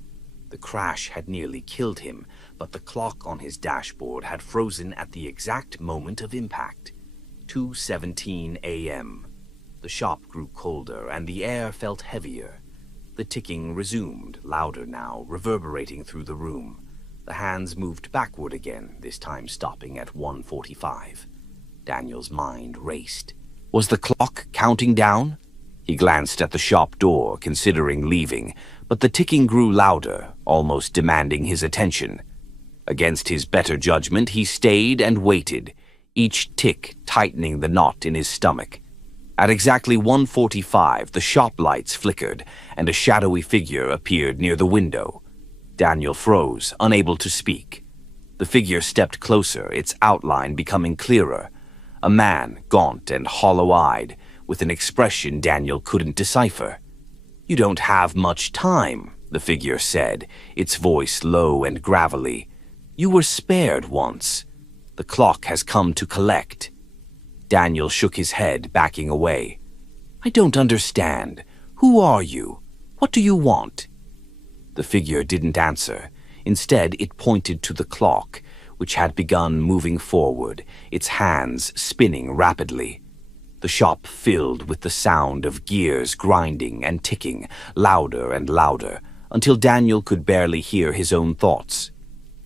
The crash had nearly killed him, but the clock on his dashboard had frozen at the exact moment of impact. 2:17 a.m. The shop grew colder, and the air felt heavier. The ticking resumed, louder now, reverberating through the room. The hands moved backward again, this time stopping at 1:45. Daniel's mind raced. Was the clock counting down? He glanced at the shop door, considering leaving, but the ticking grew louder, almost demanding his attention. Against his better judgment, he stayed and waited, each tick tightening the knot in his stomach. At exactly 1:45, the shop lights flickered, and a shadowy figure appeared near the window. Daniel froze, unable to speak. The figure stepped closer, its outline becoming clearer. A man, gaunt and hollow-eyed, with an expression Daniel couldn't decipher. "You don't have much time," the figure said, its voice low and gravelly. "You were spared once. The clock has come to collect." Daniel shook his head, backing away. "I don't understand. Who are you? What do you want?" The figure didn't answer. Instead, it pointed to the clock, which had begun moving forward, its hands spinning rapidly. The shop filled with the sound of gears grinding and ticking, louder and louder, until Daniel could barely hear his own thoughts.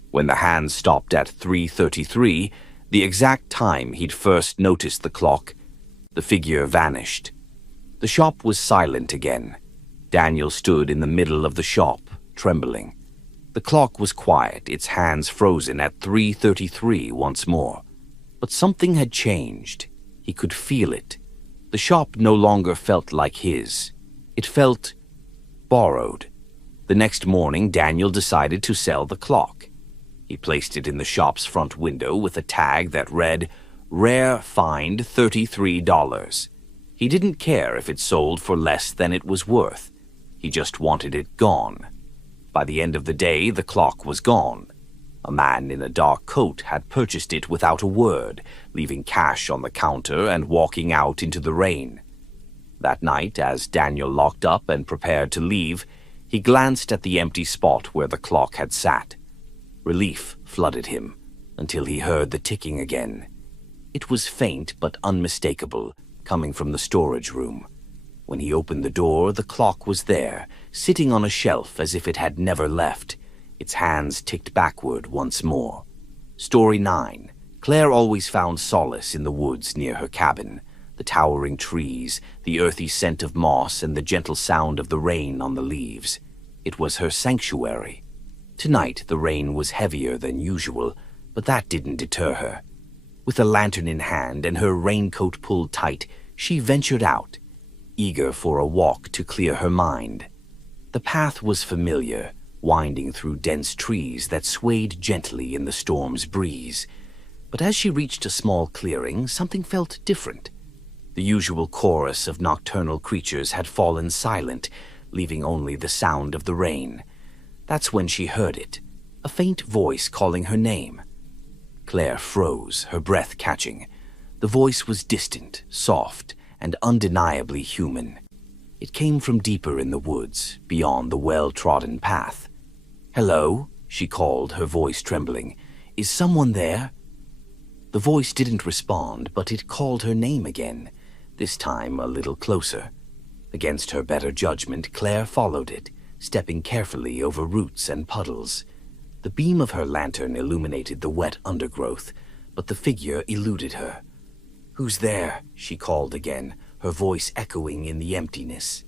When the hands stopped at 3:33, the exact time he'd first noticed the clock, the figure vanished. The shop was silent again. Daniel stood in the middle of the shop, trembling. The clock was quiet, its hands frozen at 3:33 once more. But something had changed. He could feel it. The shop no longer felt like his. It felt borrowed. The next morning, Daniel decided to sell the clock. He placed it in the shop's front window with a tag that read, "Rare find $33. He didn't care if it sold for less than it was worth. He just wanted it gone. By the end of the day, the clock was gone. A man in a dark coat had purchased it without a word, leaving cash on the counter and walking out into the rain. That night, as Daniel locked up and prepared to leave, he glanced at the empty spot where the clock had sat. Relief flooded him, until he heard the ticking again. It was faint but unmistakable, coming from the storage room. When he opened the door, the clock was there, sitting on a shelf as if it had never left. Its hands ticked backward once more. Story 9. Claire always found solace in the woods near her cabin. The towering trees, the earthy scent of moss, and the gentle sound of the rain on the leaves. It was her sanctuary. Tonight, the rain was heavier than usual, but that didn't deter her. With a lantern in hand and her raincoat pulled tight, she ventured out, eager for a walk to clear her mind. The path was familiar, winding through dense trees that swayed gently in the storm's breeze. But as she reached a small clearing, something felt different. The usual chorus of nocturnal creatures had fallen silent, leaving only the sound of the rain. That's when she heard it, a faint voice calling her name. Claire froze, her breath catching. The voice was distant, soft, and undeniably human. It came from deeper in the woods, beyond the well-trodden path. "Hello," she called, her voice trembling. "Is someone there?" The voice didn't respond, but it called her name again, this time a little closer. Against her better judgment, Claire followed it, stepping carefully over roots and puddles. The beam of her lantern illuminated the wet undergrowth, but the figure eluded her. "Who's there?" she called again, her voice echoing in the emptiness.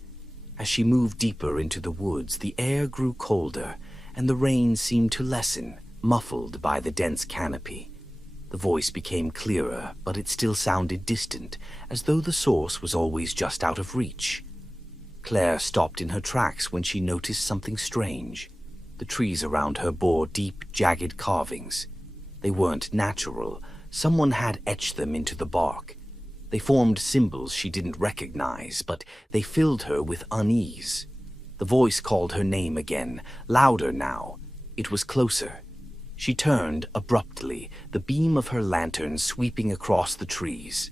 As she moved deeper into the woods, the air grew colder, and the rain seemed to lessen, muffled by the dense canopy. The voice became clearer, but it still sounded distant, as though the source was always just out of reach. Claire stopped in her tracks when she noticed something strange. The trees around her bore deep, jagged carvings. They weren't natural. Someone had etched them into the bark. They formed symbols she didn't recognize, but they filled her with unease. The voice called her name again, louder now. It was closer. She turned abruptly, the beam of her lantern sweeping across the trees.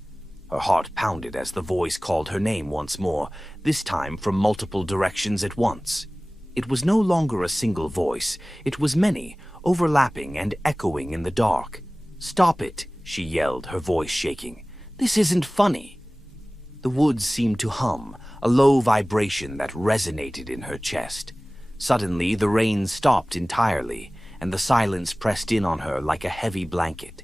Her heart pounded as the voice called her name once more, this time from multiple directions at once. It was no longer a single voice. It was many, overlapping and echoing in the dark. "Stop it," she yelled, her voice shaking. "This isn't funny." The woods seemed to hum, a low vibration that resonated in her chest. Suddenly, the rain stopped entirely, and the silence pressed in on her like a heavy blanket.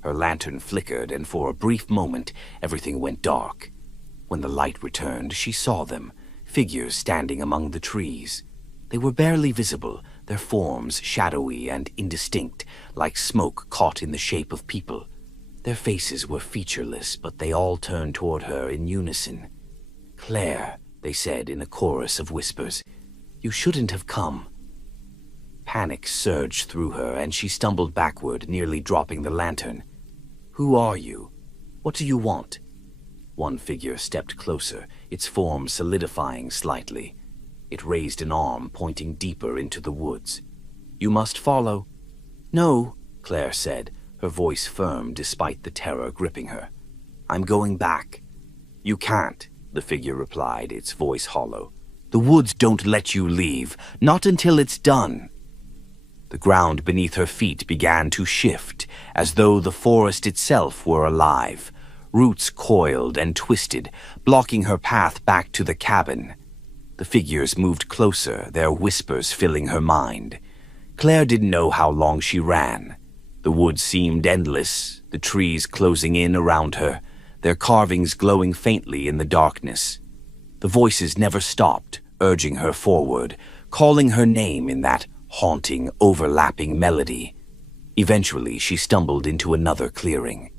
Her lantern flickered, and for a brief moment, everything went dark. When the light returned, she saw them, figures standing among the trees. They were barely visible, their forms shadowy and indistinct, like smoke caught in the shape of people. Their faces were featureless, but they all turned toward her in unison. "Claire," they said in a chorus of whispers, "you shouldn't have come." Panic surged through her, and she stumbled backward, nearly dropping the lantern. "Who are you? What do you want?" One figure stepped closer, its form solidifying slightly. It raised an arm, pointing deeper into the woods. "You must follow." "No," Claire said, her voice firm despite the terror gripping her. "I'm going back." "You can't," the figure replied, its voice hollow. "The woods don't let you leave, not until it's done." The ground beneath her feet began to shift, as though the forest itself were alive. Roots coiled and twisted, blocking her path back to the cabin. The figures moved closer, their whispers filling her mind. Claire didn't know how long she ran. The woods seemed endless, the trees closing in around her, their carvings glowing faintly in the darkness. The voices never stopped, urging her forward, calling her name in that haunting, overlapping melody. Eventually, she stumbled into another clearing.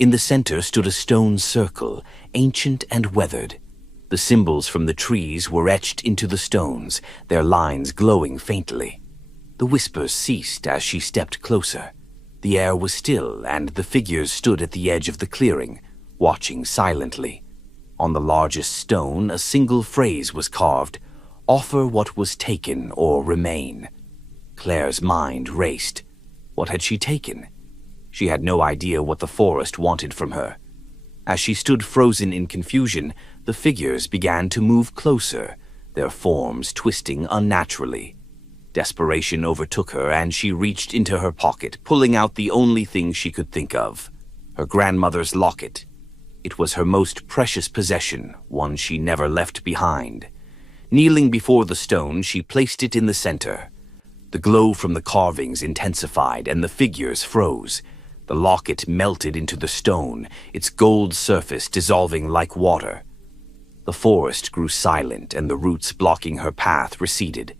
In the center stood a stone circle, ancient and weathered. The symbols from the trees were etched into the stones, their lines glowing faintly. The whispers ceased as she stepped closer. The air was still, and the figures stood at the edge of the clearing, watching silently. On the largest stone, a single phrase was carved: "Offer what was taken or remain." Claire's mind raced. What had she taken? She had no idea what the forest wanted from her. As she stood frozen in confusion, the figures began to move closer, their forms twisting unnaturally. Desperation overtook her, and she reached into her pocket, pulling out the only thing she could think of: Her grandmother's locket. It was her most precious possession, one she never left behind. Kneeling before the stone, she placed it in the center. The glow from the carvings intensified, and the figures froze. The locket melted into the stone, its gold surface dissolving like water. The forest grew silent, and the roots blocking her path receded.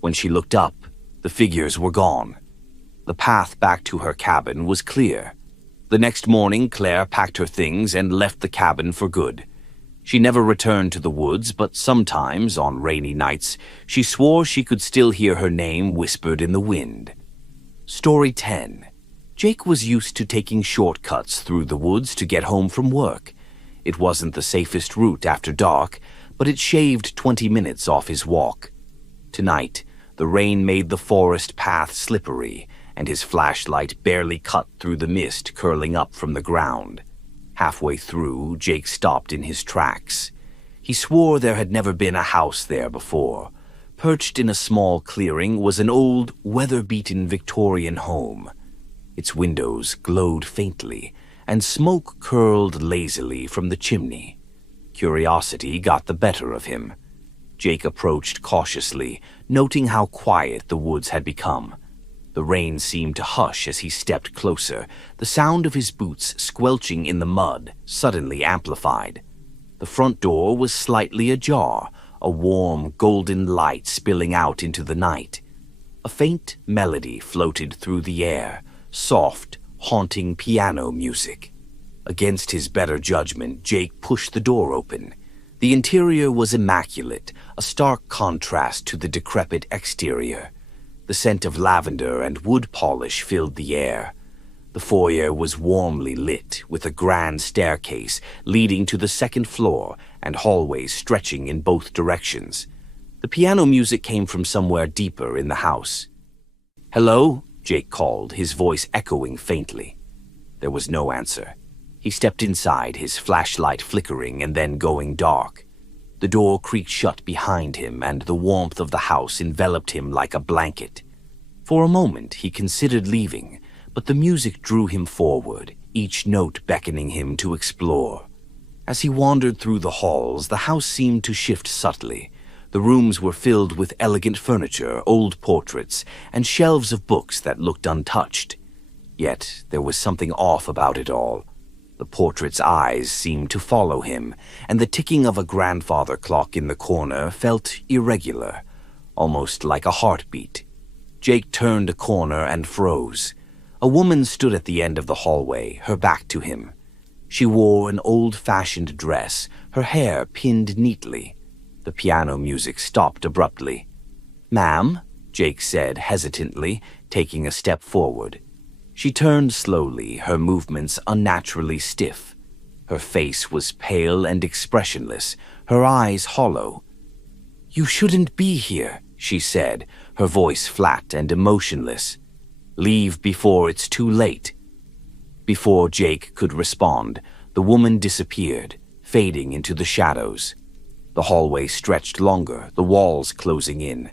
When she looked up, the figures were gone. The path back to her cabin was clear. The next morning, Claire packed her things and left the cabin for good. She never returned to the woods, but sometimes, on rainy nights, she swore she could still hear her name whispered in the wind. Story 10. Jake was used to taking shortcuts through the woods to get home from work. It wasn't the safest route after dark, but it shaved 20 minutes off his walk. Tonight, the rain made the forest path slippery, and his flashlight barely cut through the mist curling up from the ground. Halfway through, Jake stopped in his tracks. He swore there had never been a house there before. Perched in a small clearing was an old, weather-beaten Victorian home. Its windows glowed faintly, and smoke curled lazily from the chimney. Curiosity got the better of him. Jake approached cautiously, noting how quiet the woods had become. The rain seemed to hush as he stepped closer, the sound of his boots squelching in the mud suddenly amplified. The front door was slightly ajar, a warm, golden light spilling out into the night. A faint melody floated through the air, soft, haunting piano music. Against his better judgment, Jake pushed the door open. The interior was immaculate, a stark contrast to the decrepit exterior. The scent of lavender and wood polish filled the air. The foyer was warmly lit, with a grand staircase leading to the second floor and hallways stretching in both directions. The piano music came from somewhere deeper in the house. "Hello?" Jake called, his voice echoing faintly. There was no answer. He stepped inside, his flashlight flickering and then going dark. The door creaked shut behind him, and the warmth of the house enveloped him like a blanket. For a moment, he considered leaving, but the music drew him forward, each note beckoning him to explore. As he wandered through the halls, the house seemed to shift subtly. The rooms were filled with elegant furniture, old portraits, and shelves of books that looked untouched. Yet there was something off about it all. The portrait's eyes seemed to follow him, and the ticking of a grandfather clock in the corner felt irregular, almost like a heartbeat. Jake turned a corner and froze. A woman stood at the end of the hallway, her back to him. She wore an old-fashioned dress, her hair pinned neatly. The piano music stopped abruptly. "Ma'am?" Jake said hesitantly, taking a step forward. She turned slowly, her movements unnaturally stiff. Her face was pale and expressionless, her eyes hollow. "You shouldn't be here," she said, her voice flat and emotionless. "Leave before it's too late." Before Jake could respond, the woman disappeared, fading into the shadows. The hallway stretched longer, the walls closing in.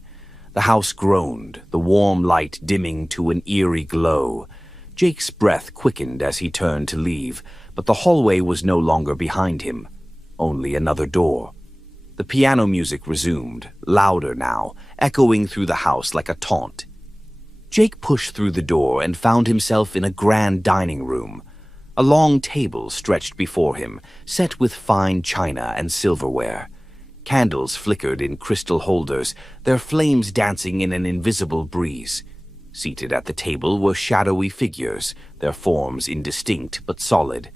The house groaned, the warm light dimming to an eerie glow. Jake's breath quickened as he turned to leave, but the hallway was no longer behind him, only another door. The piano music resumed, louder now, echoing through the house like a taunt. Jake pushed through the door and found himself in a grand dining room. A long table stretched before him, set with fine china and silverware. Candles flickered in crystal holders, their flames dancing in an invisible breeze. Seated at the table were shadowy figures, their forms indistinct but solid.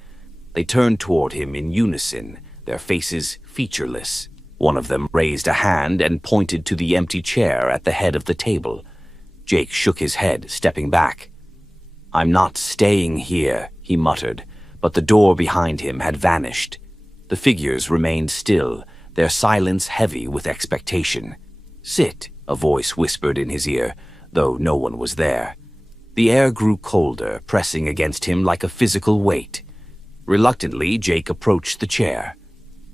They turned toward him in unison, their faces featureless. One of them raised a hand and pointed to the empty chair at the head of the table. Jake shook his head, stepping back. "I'm not staying here," he muttered, but the door behind him had vanished. The figures remained still, their silence heavy with expectation. "Sit," a voice whispered in his ear, though no one was there. The air grew colder, pressing against him like a physical weight. Reluctantly, Jake approached the chair.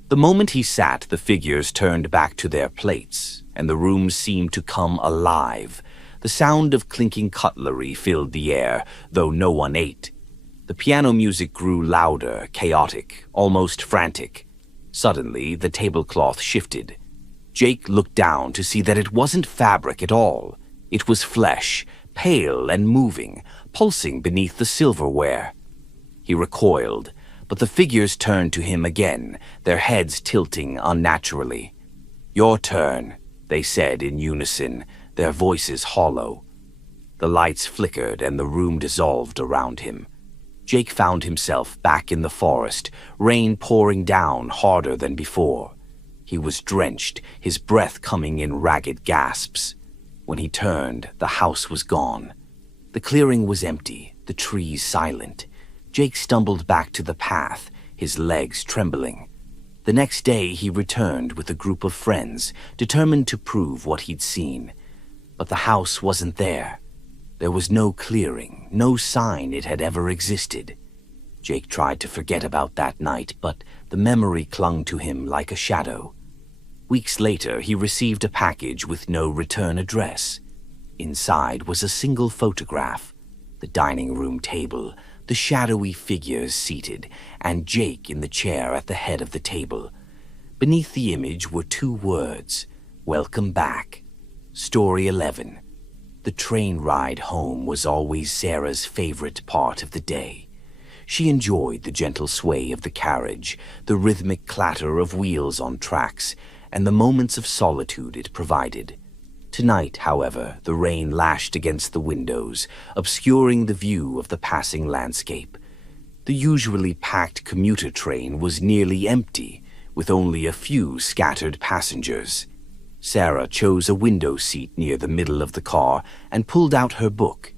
The moment he sat, the figures turned back to their plates, and the room seemed to come alive. The sound of clinking cutlery filled the air, though no one ate. The piano music grew louder, chaotic, almost frantic. Suddenly, the tablecloth shifted. Jake looked down to see that it wasn't fabric at all. It was flesh, pale and moving, pulsing beneath the silverware. He recoiled, but the figures turned to him again, their heads tilting unnaturally. "Your turn," they said in unison, their voices hollow. The lights flickered and the room dissolved around him. Jake found himself back in the forest, rain pouring down harder than before. He was drenched, his breath coming in ragged gasps. When he turned, the house was gone. The clearing was empty, the trees silent. Jake stumbled back to the path, his legs trembling. The next day he returned with a group of friends, determined to prove what he'd seen. But the house wasn't there. There was no clearing, no sign it had ever existed. Jake tried to forget about that night, but the memory clung to him like a shadow. Weeks later, he received a package with no return address. Inside was a single photograph, the dining room table, the shadowy figures seated, and Jake in the chair at the head of the table. Beneath the image were 2 words, "Welcome back." Story 11. The train ride home was always Sarah's favorite part of the day. She enjoyed the gentle sway of the carriage, the rhythmic clatter of wheels on tracks, and the moments of solitude it provided. Tonight, however, the rain lashed against the windows, obscuring the view of the passing landscape. The usually packed commuter train was nearly empty, with only a few scattered passengers. Sarah chose a window seat near the middle of the car and pulled out her book.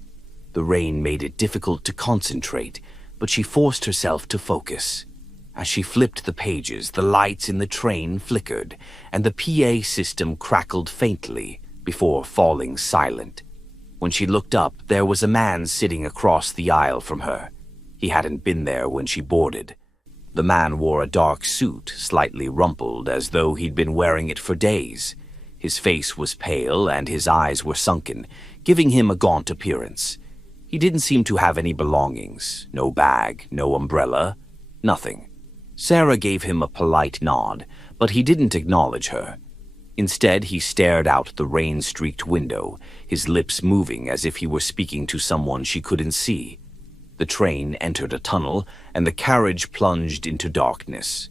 The rain made it difficult to concentrate, but she forced herself to focus. As she flipped the pages, the lights in the train flickered, and the PA system crackled faintly before falling silent. When she looked up, there was a man sitting across the aisle from her. He hadn't been there when she boarded. The man wore a dark suit, slightly rumpled, as though he'd been wearing it for days. His face was pale and his eyes were sunken, giving him a gaunt appearance. He didn't seem to have any belongings, no bag, no umbrella, nothing. Sarah gave him a polite nod, but he didn't acknowledge her. Instead, he stared out the rain-streaked window, his lips moving as if he were speaking to someone she couldn't see. The train entered a tunnel, and the carriage plunged into darkness.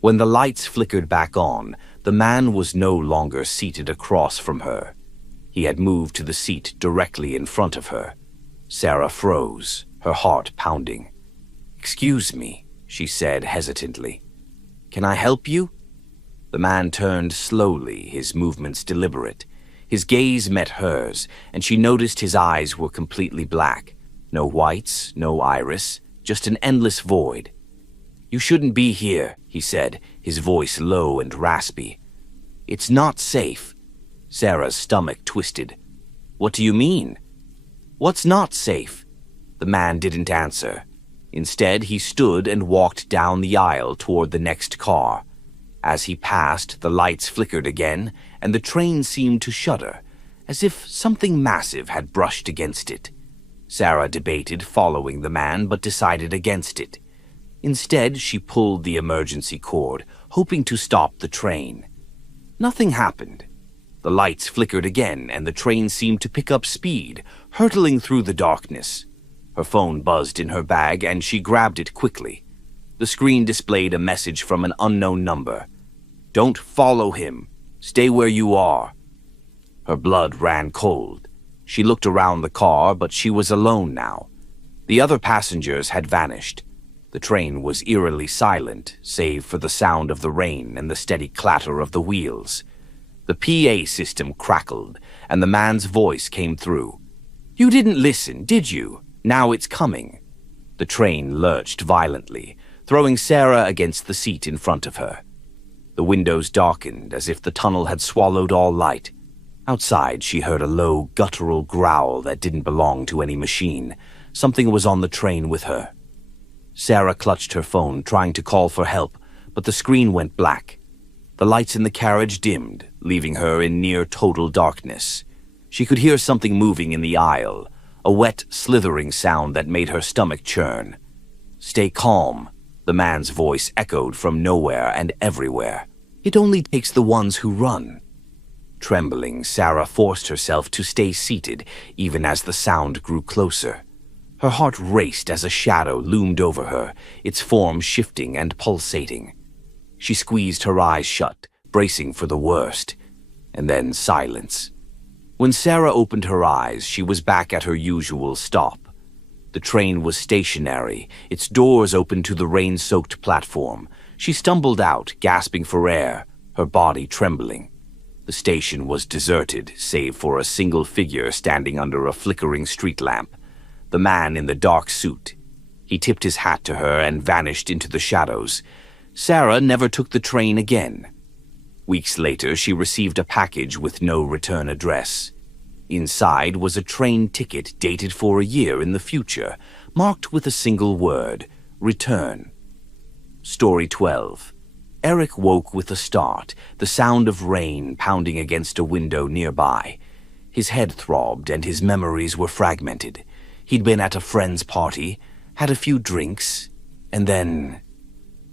When the lights flickered back on, the man was no longer seated across from her. He had moved to the seat directly in front of her. Sarah froze, her heart pounding. "Excuse me," she said hesitantly. "Can I help you?" The man turned slowly, his movements deliberate. His gaze met hers, and she noticed his eyes were completely black. No whites, no iris, just an endless void. "You shouldn't be here," he said, his voice low and raspy. "It's not safe." Sarah's stomach twisted. "What do you mean?" "What's not safe?" The man didn't answer. Instead, he stood and walked down the aisle toward the next car. As he passed, the lights flickered again, and the train seemed to shudder, as if something massive had brushed against it. Sarah debated following the man, but decided against it. Instead, she pulled the emergency cord, hoping to stop the train. Nothing happened. The lights flickered again, and the train seemed to pick up speed, hurtling through the darkness. Her phone buzzed in her bag, and she grabbed it quickly. The screen displayed a message from an unknown number. "Don't follow him. Stay where you are." Her blood ran cold. She looked around the car, but she was alone now. The other passengers had vanished. The train was eerily silent, save for the sound of the rain and the steady clatter of the wheels. The PA system crackled, and the man's voice came through. "You didn't listen, did you? Now it's coming." The train lurched violently, throwing Sarah against the seat in front of her. The windows darkened as if the tunnel had swallowed all light. Outside, she heard a low, guttural growl that didn't belong to any machine. Something was on the train with her. Sarah clutched her phone, trying to call for help, but the screen went black. The lights in the carriage dimmed, leaving her in near total darkness. She could hear something moving in the aisle, a wet, slithering sound that made her stomach churn. Stay calm, the man's voice echoed from nowhere and everywhere. It only takes the ones who run. Trembling, Sarah forced herself to stay seated, even as the sound grew closer. Her heart raced as a shadow loomed over her, its form shifting and pulsating. She squeezed her eyes shut, bracing for the worst, and then silence. When Sarah opened her eyes, she was back at her usual stop. The train was stationary, its doors open to the rain-soaked platform. She stumbled out, gasping for air, her body trembling. The station was deserted, save for a single figure standing under a flickering street lamp. The man in the dark suit. He tipped his hat to her and vanished into the shadows. Sarah never took the train again. Weeks later, she received a package with no return address. Inside was a train ticket dated for a year in the future, marked with a single word, return. Story 12. Eric woke with a start, the sound of rain pounding against a window nearby. His head throbbed and his memories were fragmented. He'd been at a friend's party, had a few drinks, and then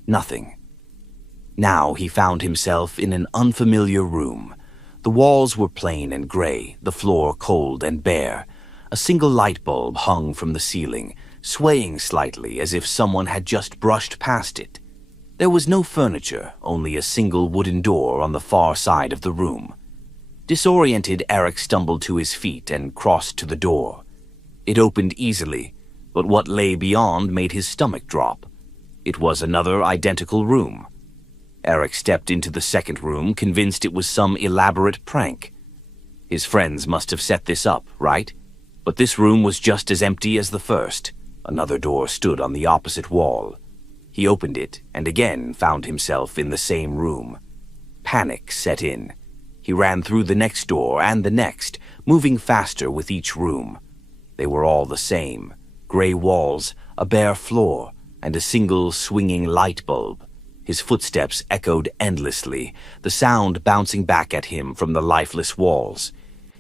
nothing. Now he found himself in an unfamiliar room. The walls were plain and gray, the floor cold and bare. A single light bulb hung from the ceiling, swaying slightly as if someone had just brushed past it. There was no furniture, only a single wooden door on the far side of the room. Disoriented, Eric stumbled to his feet and crossed to the door. It opened easily, but what lay beyond made his stomach drop. It was another identical room. Eric stepped into the second room, convinced it was some elaborate prank. His friends must have set this up, right? But this room was just as empty as the first. Another door stood on the opposite wall. He opened it and again found himself in the same room. Panic set in. He ran through the next door and the next, moving faster with each room. They were all the same. Gray walls, a bare floor, and a single swinging light bulb. His footsteps echoed endlessly, the sound bouncing back at him from the lifeless walls.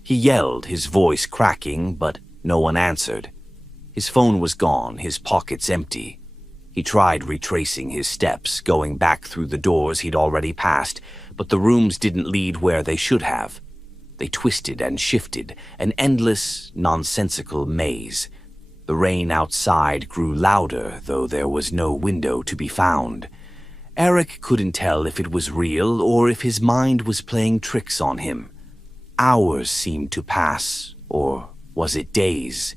He yelled, his voice cracking, but no one answered. His phone was gone, his pockets empty. He tried retracing his steps, going back through the doors he'd already passed, but the rooms didn't lead where they should have. They twisted and shifted, an endless, nonsensical maze. The rain outside grew louder, though there was no window to be found. Eric couldn't tell if it was real or if his mind was playing tricks on him. Hours seemed to pass, or was it days?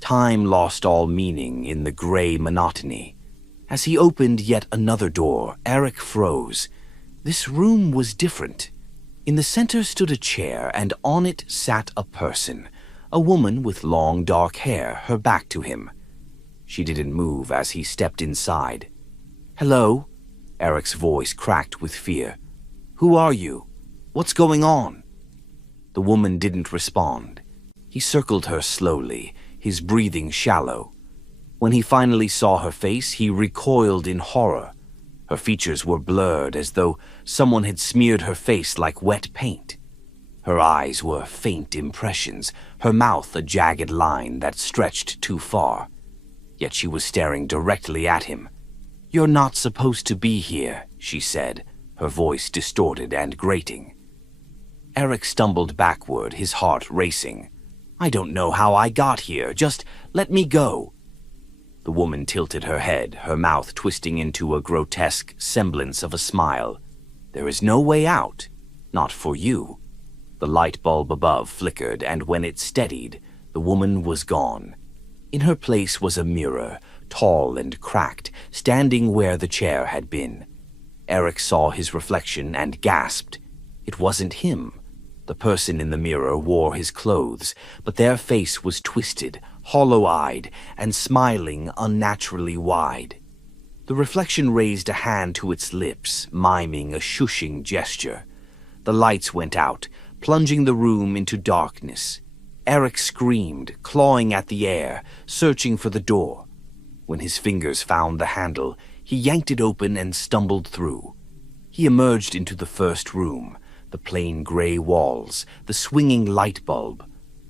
Time lost all meaning in the gray monotony. As he opened yet another door, Eric froze. This room was different. In the center stood a chair, and on it sat a person, a woman with long dark hair, her back to him. She didn't move as he stepped inside. "Hello?" Eric's voice cracked with fear. "Who are you? What's going on?" The woman didn't respond. He circled her slowly, his breathing shallow. When he finally saw her face, he recoiled in horror. Her features were blurred, as though someone had smeared her face like wet paint. Her eyes were faint impressions, her mouth a jagged line that stretched too far. Yet she was staring directly at him. "You're not supposed to be here," she said, her voice distorted and grating. Eric stumbled backward, his heart racing. "I don't know how I got here. Just let me go." The woman tilted her head, her mouth twisting into a grotesque semblance of a smile. "There is no way out. Not for you." The light bulb above flickered, and when it steadied, the woman was gone. In her place was a mirror, tall and cracked, standing where the chair had been. Eric saw his reflection and gasped. It wasn't him. The person in the mirror wore his clothes, but their face was twisted, hollow-eyed, and smiling unnaturally wide. The reflection raised a hand to its lips, miming a shushing gesture. The lights went out, plunging the room into darkness. Eric screamed, clawing at the air, searching for the door. When his fingers found the handle, he yanked it open and stumbled through. He emerged into the first room, the plain gray walls, the swinging light bulb.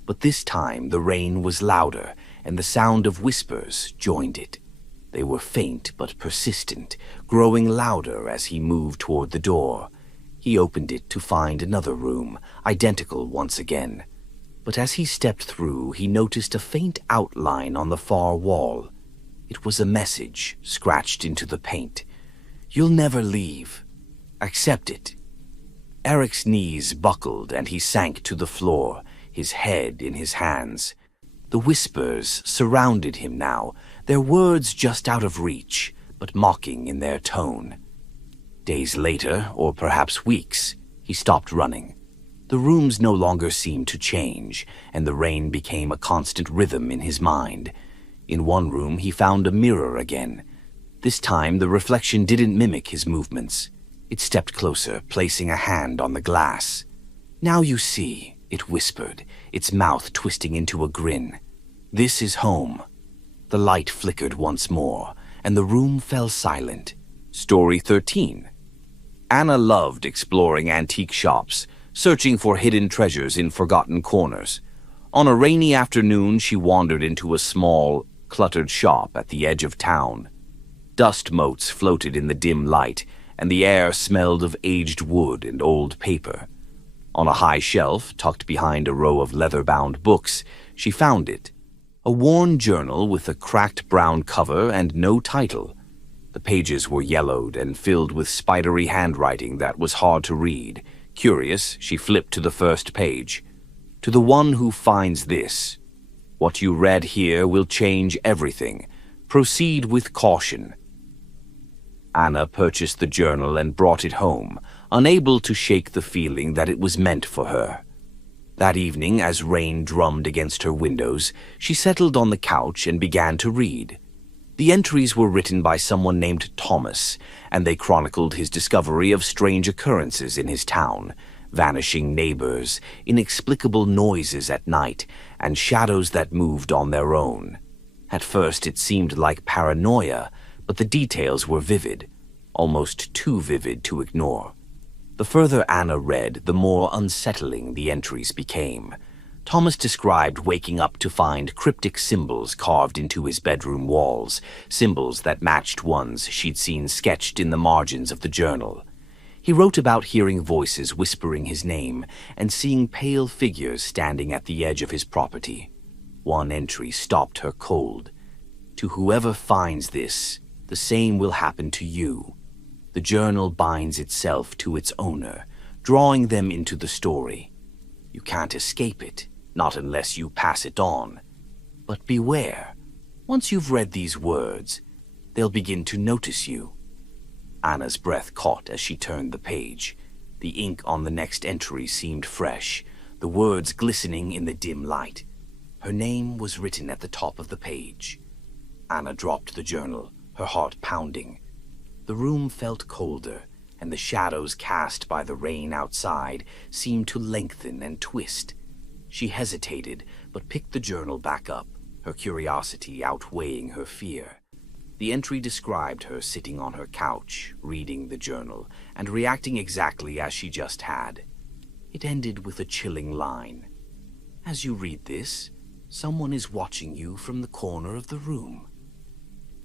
But this time the rain was louder, and the sound of whispers joined it. They were faint but persistent, growing louder as he moved toward the door. He opened it to find another room, identical once again. But as he stepped through, he noticed a faint outline on the far wall. It was a message scratched into the paint. "You'll never leave. Accept it." Eric's knees buckled and he sank to the floor, his head in his hands. The whispers surrounded him now, their words just out of reach, but mocking in their tone. Days later, or perhaps weeks, he stopped running. The rooms no longer seemed to change, and the rain became a constant rhythm in his mind. In one room, he found a mirror again. This time, the reflection didn't mimic his movements. It stepped closer, placing a hand on the glass. "Now you see," it whispered, its mouth twisting into a grin. "This is home." The light flickered once more, and the room fell silent. Story 13. Anna loved exploring antique shops, searching for hidden treasures in forgotten corners. On a rainy afternoon, she wandered into a small, cluttered shop at the edge of town. Dust motes floated in the dim light, and the air smelled of aged wood and old paper. On a high shelf, tucked behind a row of leather-bound books, she found it. A worn journal with a cracked brown cover and no title. The pages were yellowed and filled with spidery handwriting that was hard to read. Curious, she flipped to the first page. "To the one who finds this, what you read here will change everything. Proceed with caution." Anna purchased the journal and brought it home, unable to shake the feeling that it was meant for her. That evening, as rain drummed against her windows, she settled on the couch and began to read. The entries were written by someone named Thomas, and they chronicled his discovery of strange occurrences in his town, vanishing neighbors, inexplicable noises at night, and shadows that moved on their own. At first it seemed like paranoia, but the details were vivid, almost too vivid to ignore. The further Anna read, the more unsettling the entries became. Thomas described waking up to find cryptic symbols carved into his bedroom walls, symbols that matched ones she'd seen sketched in the margins of the journal. He wrote about hearing voices whispering his name and seeing pale figures standing at the edge of his property. One entry stopped her cold. "To whoever finds this, the same will happen to you. The journal binds itself to its owner, drawing them into the story. You can't escape it, not unless you pass it on. But beware, once you've read these words, they'll begin to notice you." Anna's breath caught as she turned the page. The ink on the next entry seemed fresh, the words glistening in the dim light. Her name was written at the top of the page. Anna dropped the journal, her heart pounding. The room felt colder, and the shadows cast by the rain outside seemed to lengthen and twist. She hesitated, but picked the journal back up, her curiosity outweighing her fear. The entry described her sitting on her couch, reading the journal, and reacting exactly as she just had. It ended with a chilling line. "As you read this, someone is watching you from the corner of the room."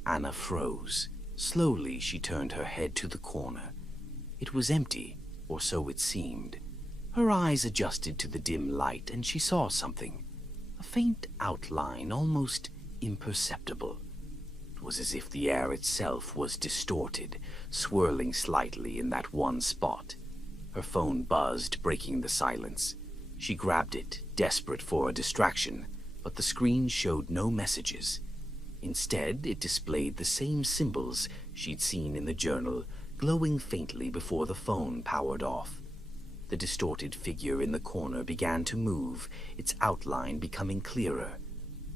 Anna froze. Slowly, she turned her head to the corner. It was empty, or so it seemed. Her eyes adjusted to the dim light, and she saw something. A faint outline, almost imperceptible. It was as if the air itself was distorted, swirling slightly in that one spot. Her phone buzzed, breaking the silence. She grabbed it, desperate for a distraction, but the screen showed no messages. Instead, it displayed the same symbols she'd seen in the journal, glowing faintly before the phone powered off. The distorted figure in the corner began to move, its outline becoming clearer.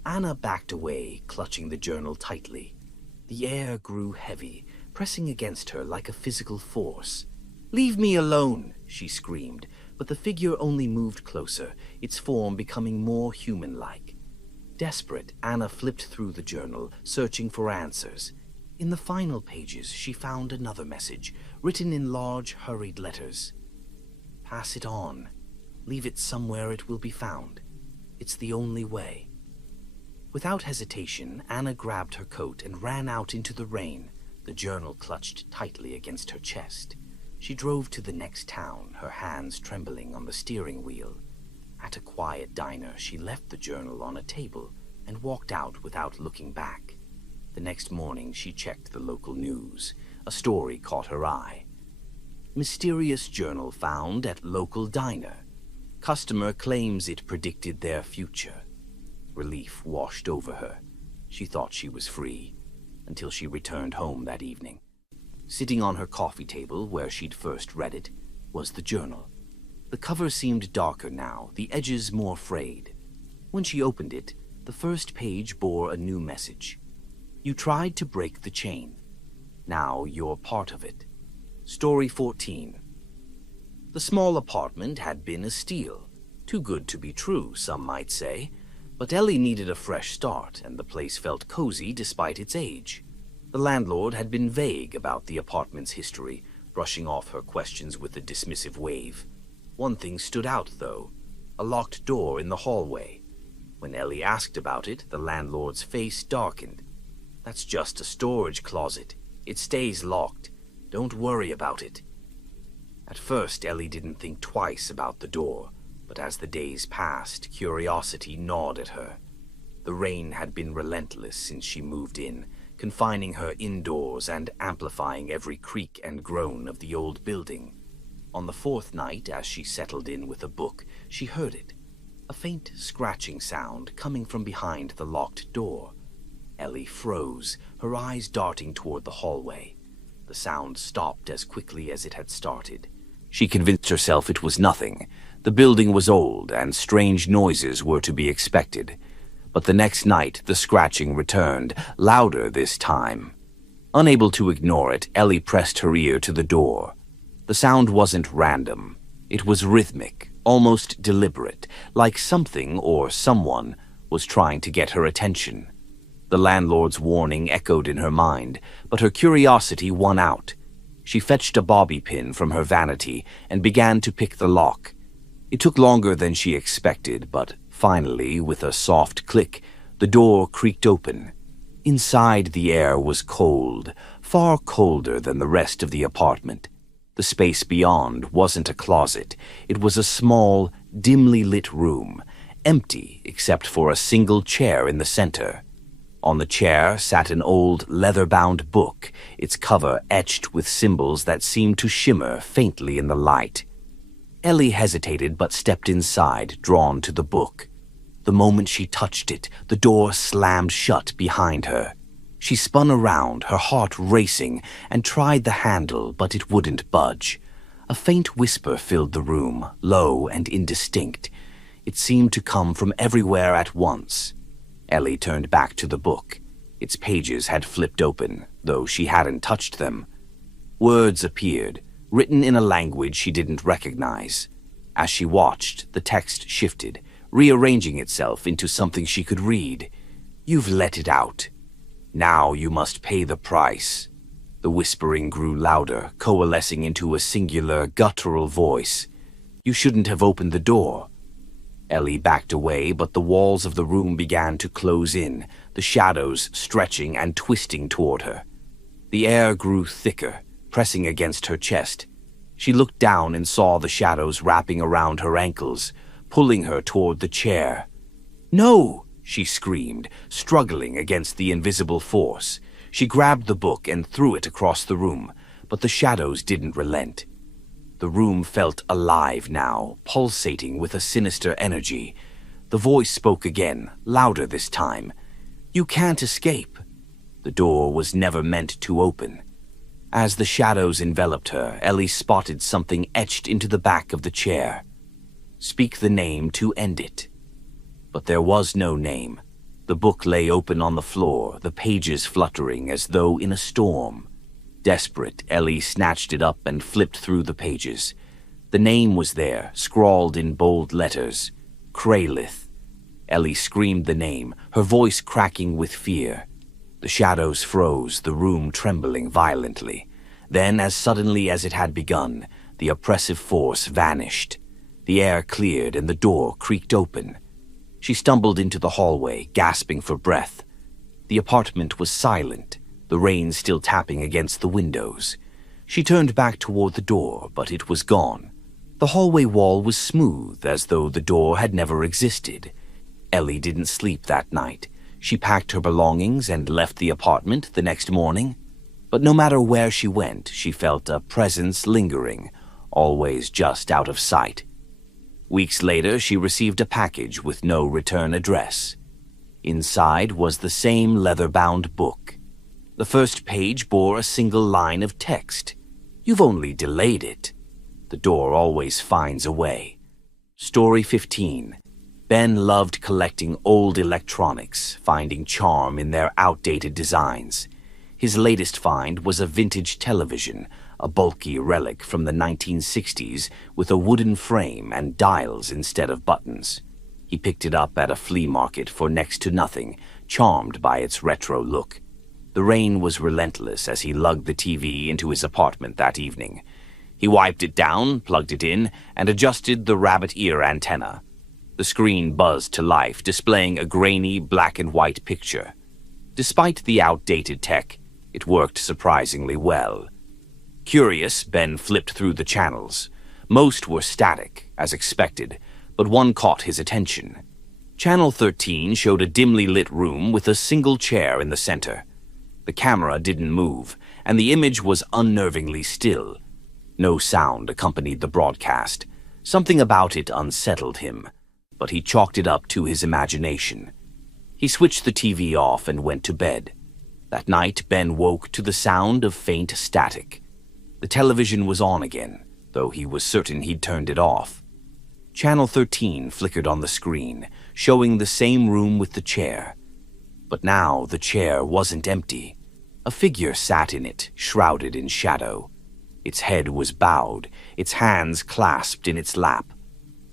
Anna backed away, clutching the journal tightly. The air grew heavy, pressing against her like a physical force. "Leave me alone!" she screamed, but the figure only moved closer, its form becoming more human-like. Desperate, Anna flipped through the journal, searching for answers. In the final pages, she found another message, written in large, hurried letters. "Pass it on. Leave it somewhere it will be found. It's the only way." Without hesitation, Anna grabbed her coat and ran out into the rain, the journal clutched tightly against her chest. She drove to the next town, her hands trembling on the steering wheel. At a quiet diner, she left the journal on a table and walked out without looking back. The next morning, she checked the local news. A story caught her eye. Mysterious journal found at local diner. Customer claims it predicted their future. Relief washed over her. She thought she was free, until she returned home that evening. Sitting on her coffee table, where she'd first read it, was the journal. The cover seemed darker now, the edges more frayed. When she opened it, the first page bore a new message. You tried to break the chain. Now you're part of it. Story 14. The small apartment had been a steal. Too good to be true, some might say. But Ellie needed a fresh start, and the place felt cozy despite its age. The landlord had been vague about the apartment's history, brushing off her questions with a dismissive wave. One thing stood out, though: a locked door in the hallway. When Ellie asked about it, the landlord's face darkened. That's just a storage closet. It stays locked. Don't worry about it. At first, Ellie didn't think twice about the door, but as the days passed, curiosity gnawed at her. The rain had been relentless since she moved in, confining her indoors and amplifying every creak and groan of the old building. On the fourth night, as she settled in with a book, she heard it. A faint scratching sound coming from behind the locked door. Ellie froze, her eyes darting toward the hallway. The sound stopped as quickly as it had started. She convinced herself it was nothing. The building was old, and strange noises were to be expected. But the next night, the scratching returned, louder this time. Unable to ignore it, Ellie pressed her ear to the door. The sound wasn't random. It was rhythmic, almost deliberate, like something or someone was trying to get her attention. The landlord's warning echoed in her mind, but her curiosity won out. She fetched a bobby pin from her vanity and began to pick the lock. It took longer than she expected, but finally, with a soft click, the door creaked open. Inside, the air was cold, far colder than the rest of the apartment. The space beyond wasn't a closet. It was a small, dimly lit room, empty except for a single chair in the center. On the chair sat an old, leather-bound book, its cover etched with symbols that seemed to shimmer faintly in the light. Ellie hesitated but stepped inside, drawn to the book. The moment she touched it, the door slammed shut behind her. She spun around, her heart racing, and tried the handle, but it wouldn't budge. A faint whisper filled the room, low and indistinct. It seemed to come from everywhere at once. Ellie turned back to the book. Its pages had flipped open, though she hadn't touched them. Words appeared, written in a language she didn't recognize. As she watched, the text shifted, rearranging itself into something she could read. "You've let it out. Now you must pay the price." The whispering grew louder, coalescing into a singular, guttural voice. "You shouldn't have opened the door." Ellie backed away, but the walls of the room began to close in, the shadows stretching and twisting toward her. The air grew thicker, pressing against her chest. She looked down and saw the shadows wrapping around her ankles, pulling her toward the chair. "No!" she screamed, struggling against the invisible force. She grabbed the book and threw it across the room, but the shadows didn't relent. The room felt alive now, pulsating with a sinister energy. The voice spoke again, louder this time. "You can't escape." The door was never meant to open. As the shadows enveloped her, Ellie spotted something etched into the back of the chair. "Speak the name to end it." But there was no name. The book lay open on the floor, the pages fluttering as though in a storm. Desperate, Ellie snatched it up and flipped through the pages. The name was there, scrawled in bold letters. Kraylith. Ellie screamed the name, her voice cracking with fear. The shadows froze, the room trembling violently. Then, as suddenly as it had begun, the oppressive force vanished. The air cleared and the door creaked open. She stumbled into the hallway, gasping for breath. The apartment was silent, the rain still tapping against the windows. She turned back toward the door, but it was gone. The hallway wall was smooth, as though the door had never existed. Ellie didn't sleep that night. She packed her belongings and left the apartment the next morning. But no matter where she went, she felt a presence lingering, always just out of sight. Weeks later, she received a package with no return address. Inside was the same leather-bound book. The first page bore a single line of text. "You've only delayed it. The door always finds a way." Story 15. Ben loved collecting old electronics, finding charm in their outdated designs. His latest find was a vintage television, a bulky relic from the 1960s with a wooden frame and dials instead of buttons. He picked it up at a flea market for next to nothing, charmed by its retro look. The rain was relentless as he lugged the TV into his apartment that evening. He wiped it down, plugged it in, and adjusted the rabbit ear antenna. The screen buzzed to life, displaying a grainy black and white picture. Despite the outdated tech, it worked surprisingly well. Curious, Ben flipped through the channels. Most were static, as expected, but one caught his attention. Channel 13 showed a dimly lit room with a single chair in the center. The camera didn't move, and the image was unnervingly still. No sound accompanied the broadcast. Something about it unsettled him, but he chalked it up to his imagination. He switched the TV off and went to bed. That night, Ben woke to the sound of faint static. The television was on again, though he was certain he'd turned it off. Channel 13 flickered on the screen, showing the same room with the chair. But now the chair wasn't empty. A figure sat in it, shrouded in shadow. Its head was bowed, its hands clasped in its lap.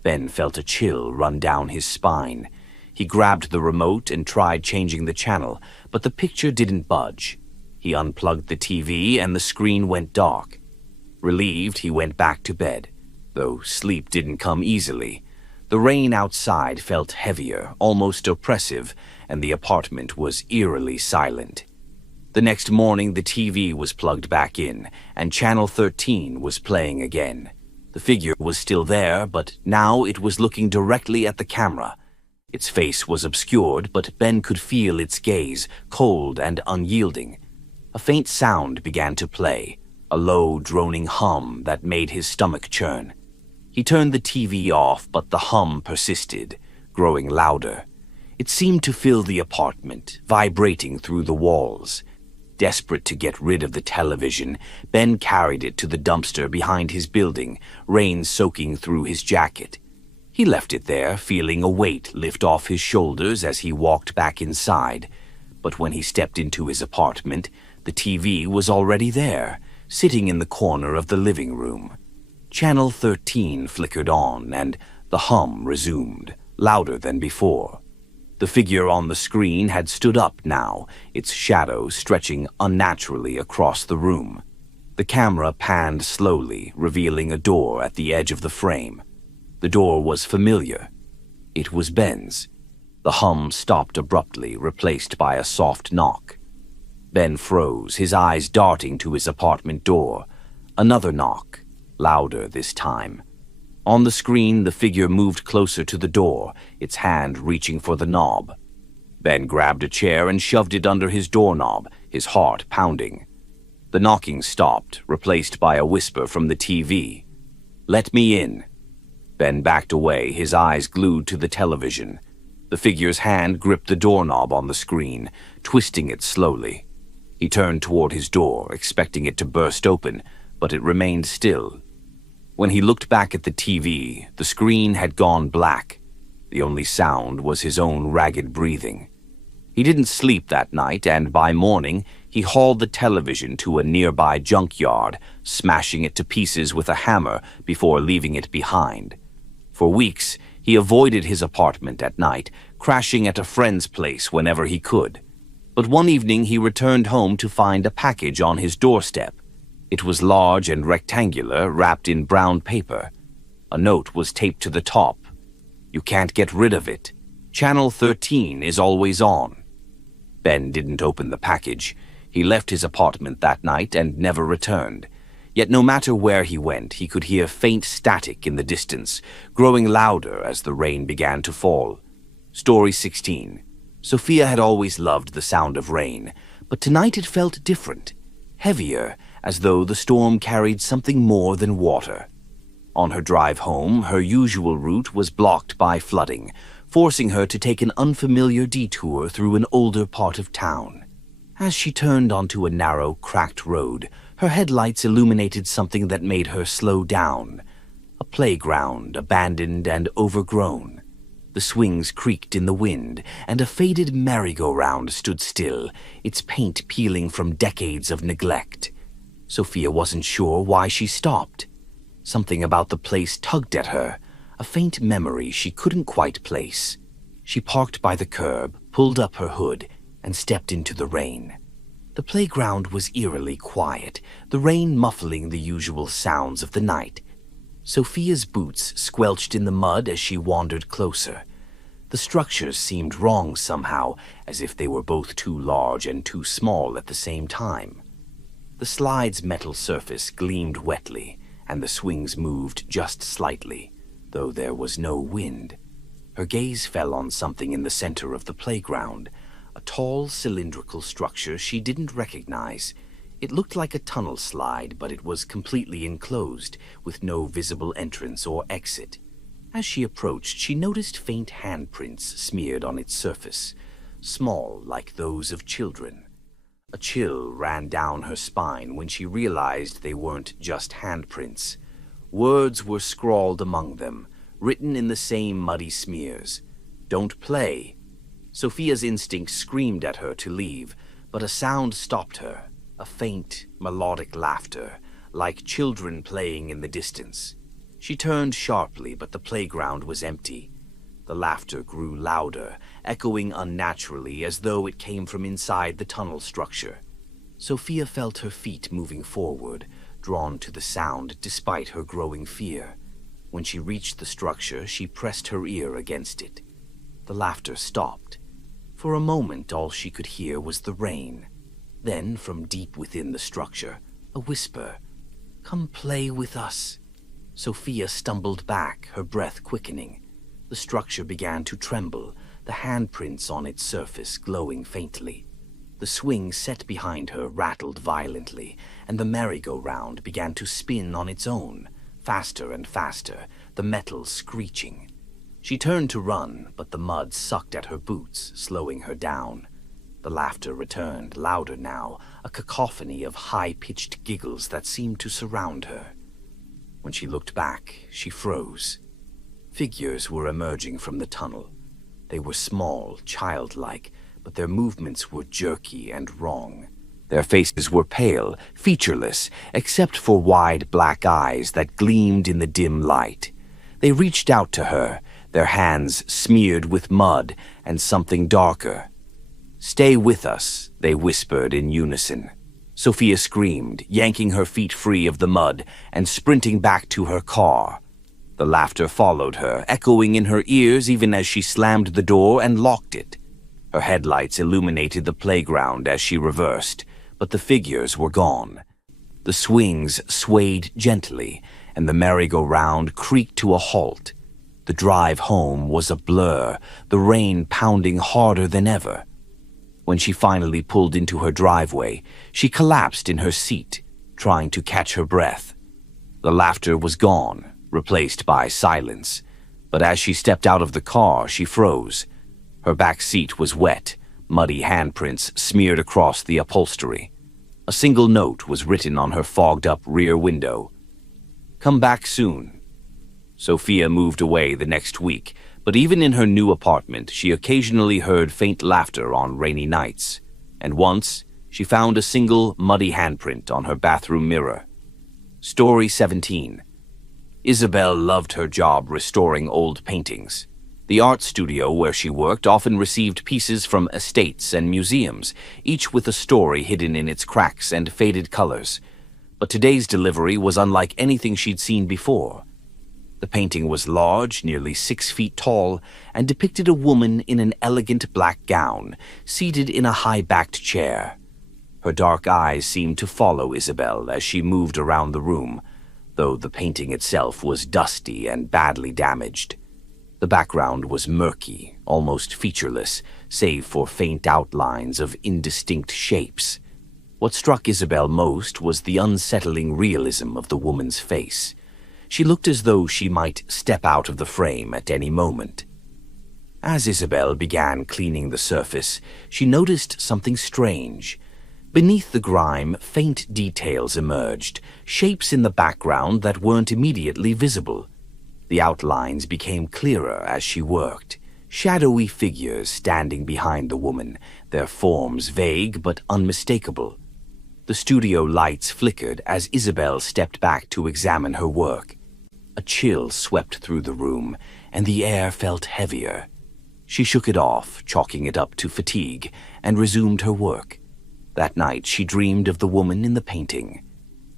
Ben felt a chill run down his spine. He grabbed the remote and tried changing the channel, but the picture didn't budge. He unplugged the TV and the screen went dark. Relieved, he went back to bed, though sleep didn't come easily. The rain outside felt heavier, almost oppressive, and the apartment was eerily silent. The next morning, the TV was plugged back in, and Channel 13 was playing again. The figure was still there, but now it was looking directly at the camera. Its face was obscured, but Ben could feel its gaze, cold and unyielding. A faint sound began to play, a low, droning hum that made his stomach churn. He turned the TV off, but the hum persisted, growing louder. It seemed to fill the apartment, vibrating through the walls. Desperate to get rid of the television, Ben carried it to the dumpster behind his building, rain soaking through his jacket. He left it there, feeling a weight lift off his shoulders as he walked back inside. But when he stepped into his apartment, the TV was already there, sitting in the corner of the living room. Channel 13 flickered on, and the hum resumed, louder than before. The figure on the screen had stood up now, its shadow stretching unnaturally across the room. The camera panned slowly, revealing a door at the edge of the frame. The door was familiar. It was Ben's. The hum stopped abruptly, replaced by a soft knock. Ben froze, his eyes darting to his apartment door. Another knock, louder this time. On the screen, the figure moved closer to the door, its hand reaching for the knob. Ben grabbed a chair and shoved it under his doorknob, his heart pounding. The knocking stopped, replaced by a whisper from the TV. "Let me in." Ben backed away, his eyes glued to the television. The figure's hand gripped the doorknob on the screen, twisting it slowly. He turned toward his door, expecting it to burst open, but it remained still. When he looked back at the TV, the screen had gone black. The only sound was his own ragged breathing. He didn't sleep that night, and by morning, he hauled the television to a nearby junkyard, smashing it to pieces with a hammer before leaving it behind. For weeks, he avoided his apartment at night, crashing at a friend's place whenever he could. But one evening, he returned home to find a package on his doorstep. It was large and rectangular, wrapped in brown paper. A note was taped to the top. "You can't get rid of it. Channel 13 is always on. Ben didn't open the package. He left his apartment that night and never returned. Yet no matter where he went, he could hear faint static in the distance, growing louder as the rain began to fall. Story 16. Sophia had always loved the sound of rain, but tonight it felt different, heavier, as though the storm carried something more than water. On her drive home, her usual route was blocked by flooding, forcing her to take an unfamiliar detour through an older part of town. As she turned onto a narrow, cracked road, her headlights illuminated something that made her slow down. A playground, abandoned and overgrown. The swings creaked in the wind, and a faded merry-go-round stood still, its paint peeling from decades of neglect. Sophia wasn't sure why she stopped. Something about the place tugged at her, a faint memory she couldn't quite place. She parked by the curb, pulled up her hood, and stepped into the rain. The playground was eerily quiet, the rain muffling the usual sounds of the night. Sophia's boots squelched in the mud as she wandered closer. The structures seemed wrong somehow, as if they were both too large and too small at the same time. The slide's metal surface gleamed wetly, and the swings moved just slightly, though there was no wind. Her gaze fell on something in the center of the playground, a tall, cylindrical structure she didn't recognize. It looked like a tunnel slide, but it was completely enclosed, with no visible entrance or exit. As she approached, she noticed faint handprints smeared on its surface, small like those of children. A chill ran down her spine when she realized they weren't just handprints. Words were scrawled among them, written in the same muddy smears. "Don't play." Sophia's instinct screamed at her to leave, but a sound stopped her, a faint, melodic laughter, like children playing in the distance. She turned sharply, but the playground was empty. The laughter grew louder, echoing unnaturally as though it came from inside the tunnel structure. Sophia felt her feet moving forward, drawn to the sound despite her growing fear. When she reached the structure, she pressed her ear against it. The laughter stopped. For a moment, all she could hear was the rain. Then, from deep within the structure, a whisper, "Come play with us." Sophia stumbled back, her breath quickening. The structure began to tremble, the handprints on its surface glowing faintly. The swing set behind her rattled violently, and the merry-go-round began to spin on its own, faster and faster, the metal screeching. She turned to run, but the mud sucked at her boots, slowing her down. The laughter returned, louder now, a cacophony of high-pitched giggles that seemed to surround her. When she looked back, she froze. Figures were emerging from the tunnel. They were small, childlike, but their movements were jerky and wrong. Their faces were pale, featureless, except for wide black eyes that gleamed in the dim light. They reached out to her, their hands smeared with mud and something darker. "Stay with us," they whispered in unison. Sophia screamed, yanking her feet free of the mud and sprinting back to her car. The laughter followed her, echoing in her ears even as she slammed the door and locked it. Her headlights illuminated the playground as she reversed, but the figures were gone. The swings swayed gently, and the merry-go-round creaked to a halt. The drive home was a blur, the rain pounding harder than ever. When she finally pulled into her driveway, she collapsed in her seat, trying to catch her breath. The laughter was gone, replaced by silence, but as she stepped out of the car, she froze. Her back seat was wet, muddy handprints smeared across the upholstery. A single note was written on her fogged-up rear window. "Come back soon." Sophia moved away the next week, but even in her new apartment, she occasionally heard faint laughter on rainy nights. And once, she found a single muddy handprint on her bathroom mirror. Story 17. Isabel loved her job restoring old paintings. The art studio where she worked often received pieces from estates and museums, each with a story hidden in its cracks and faded colors. But today's delivery was unlike anything she'd seen before. The painting was large, nearly 6 feet tall, and depicted a woman in an elegant black gown, seated in a high-backed chair. Her dark eyes seemed to follow Isabel as she moved around the room, though the painting itself was dusty and badly damaged. The background was murky, almost featureless, save for faint outlines of indistinct shapes. What struck Isabel most was the unsettling realism of the woman's face. She looked as though she might step out of the frame at any moment. As Isabel began cleaning the surface, she noticed something strange. Beneath the grime, faint details emerged, shapes in the background that weren't immediately visible. The outlines became clearer as she worked, shadowy figures standing behind the woman, their forms vague but unmistakable. The studio lights flickered as Isabel stepped back to examine her work. A chill swept through the room, and the air felt heavier. She shook it off, chalking it up to fatigue, and resumed her work. That night she dreamed of the woman in the painting.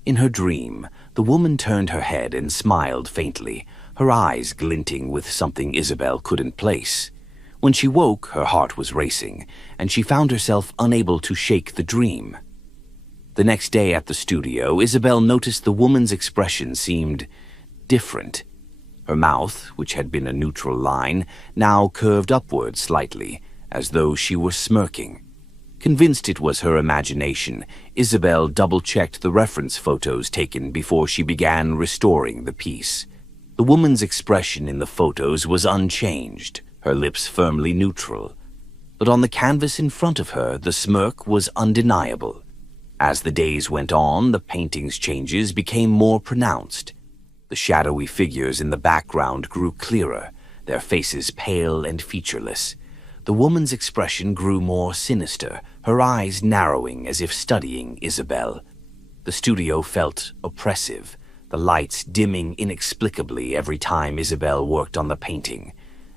In her dream, the woman turned her head and smiled faintly, her eyes glinting with something Isabel couldn't place. When she woke, her heart was racing, and she found herself unable to shake the dream. The next day at the studio, Isabel noticed the woman's expression seemed different. Her mouth, which had been a neutral line, now curved upward slightly, as though she were smirking. Convinced it was her imagination, Isabel double-checked the reference photos taken before she began restoring the piece. The woman's expression in the photos was unchanged, her lips firmly neutral. But on the canvas in front of her, the smirk was undeniable. As the days went on, the painting's changes became more pronounced. The shadowy figures in the background grew clearer, their faces pale and featureless. The woman's expression grew more sinister, her eyes narrowing as if studying Isabel. The studio felt oppressive, the lights dimming inexplicably every time Isabel worked on the painting.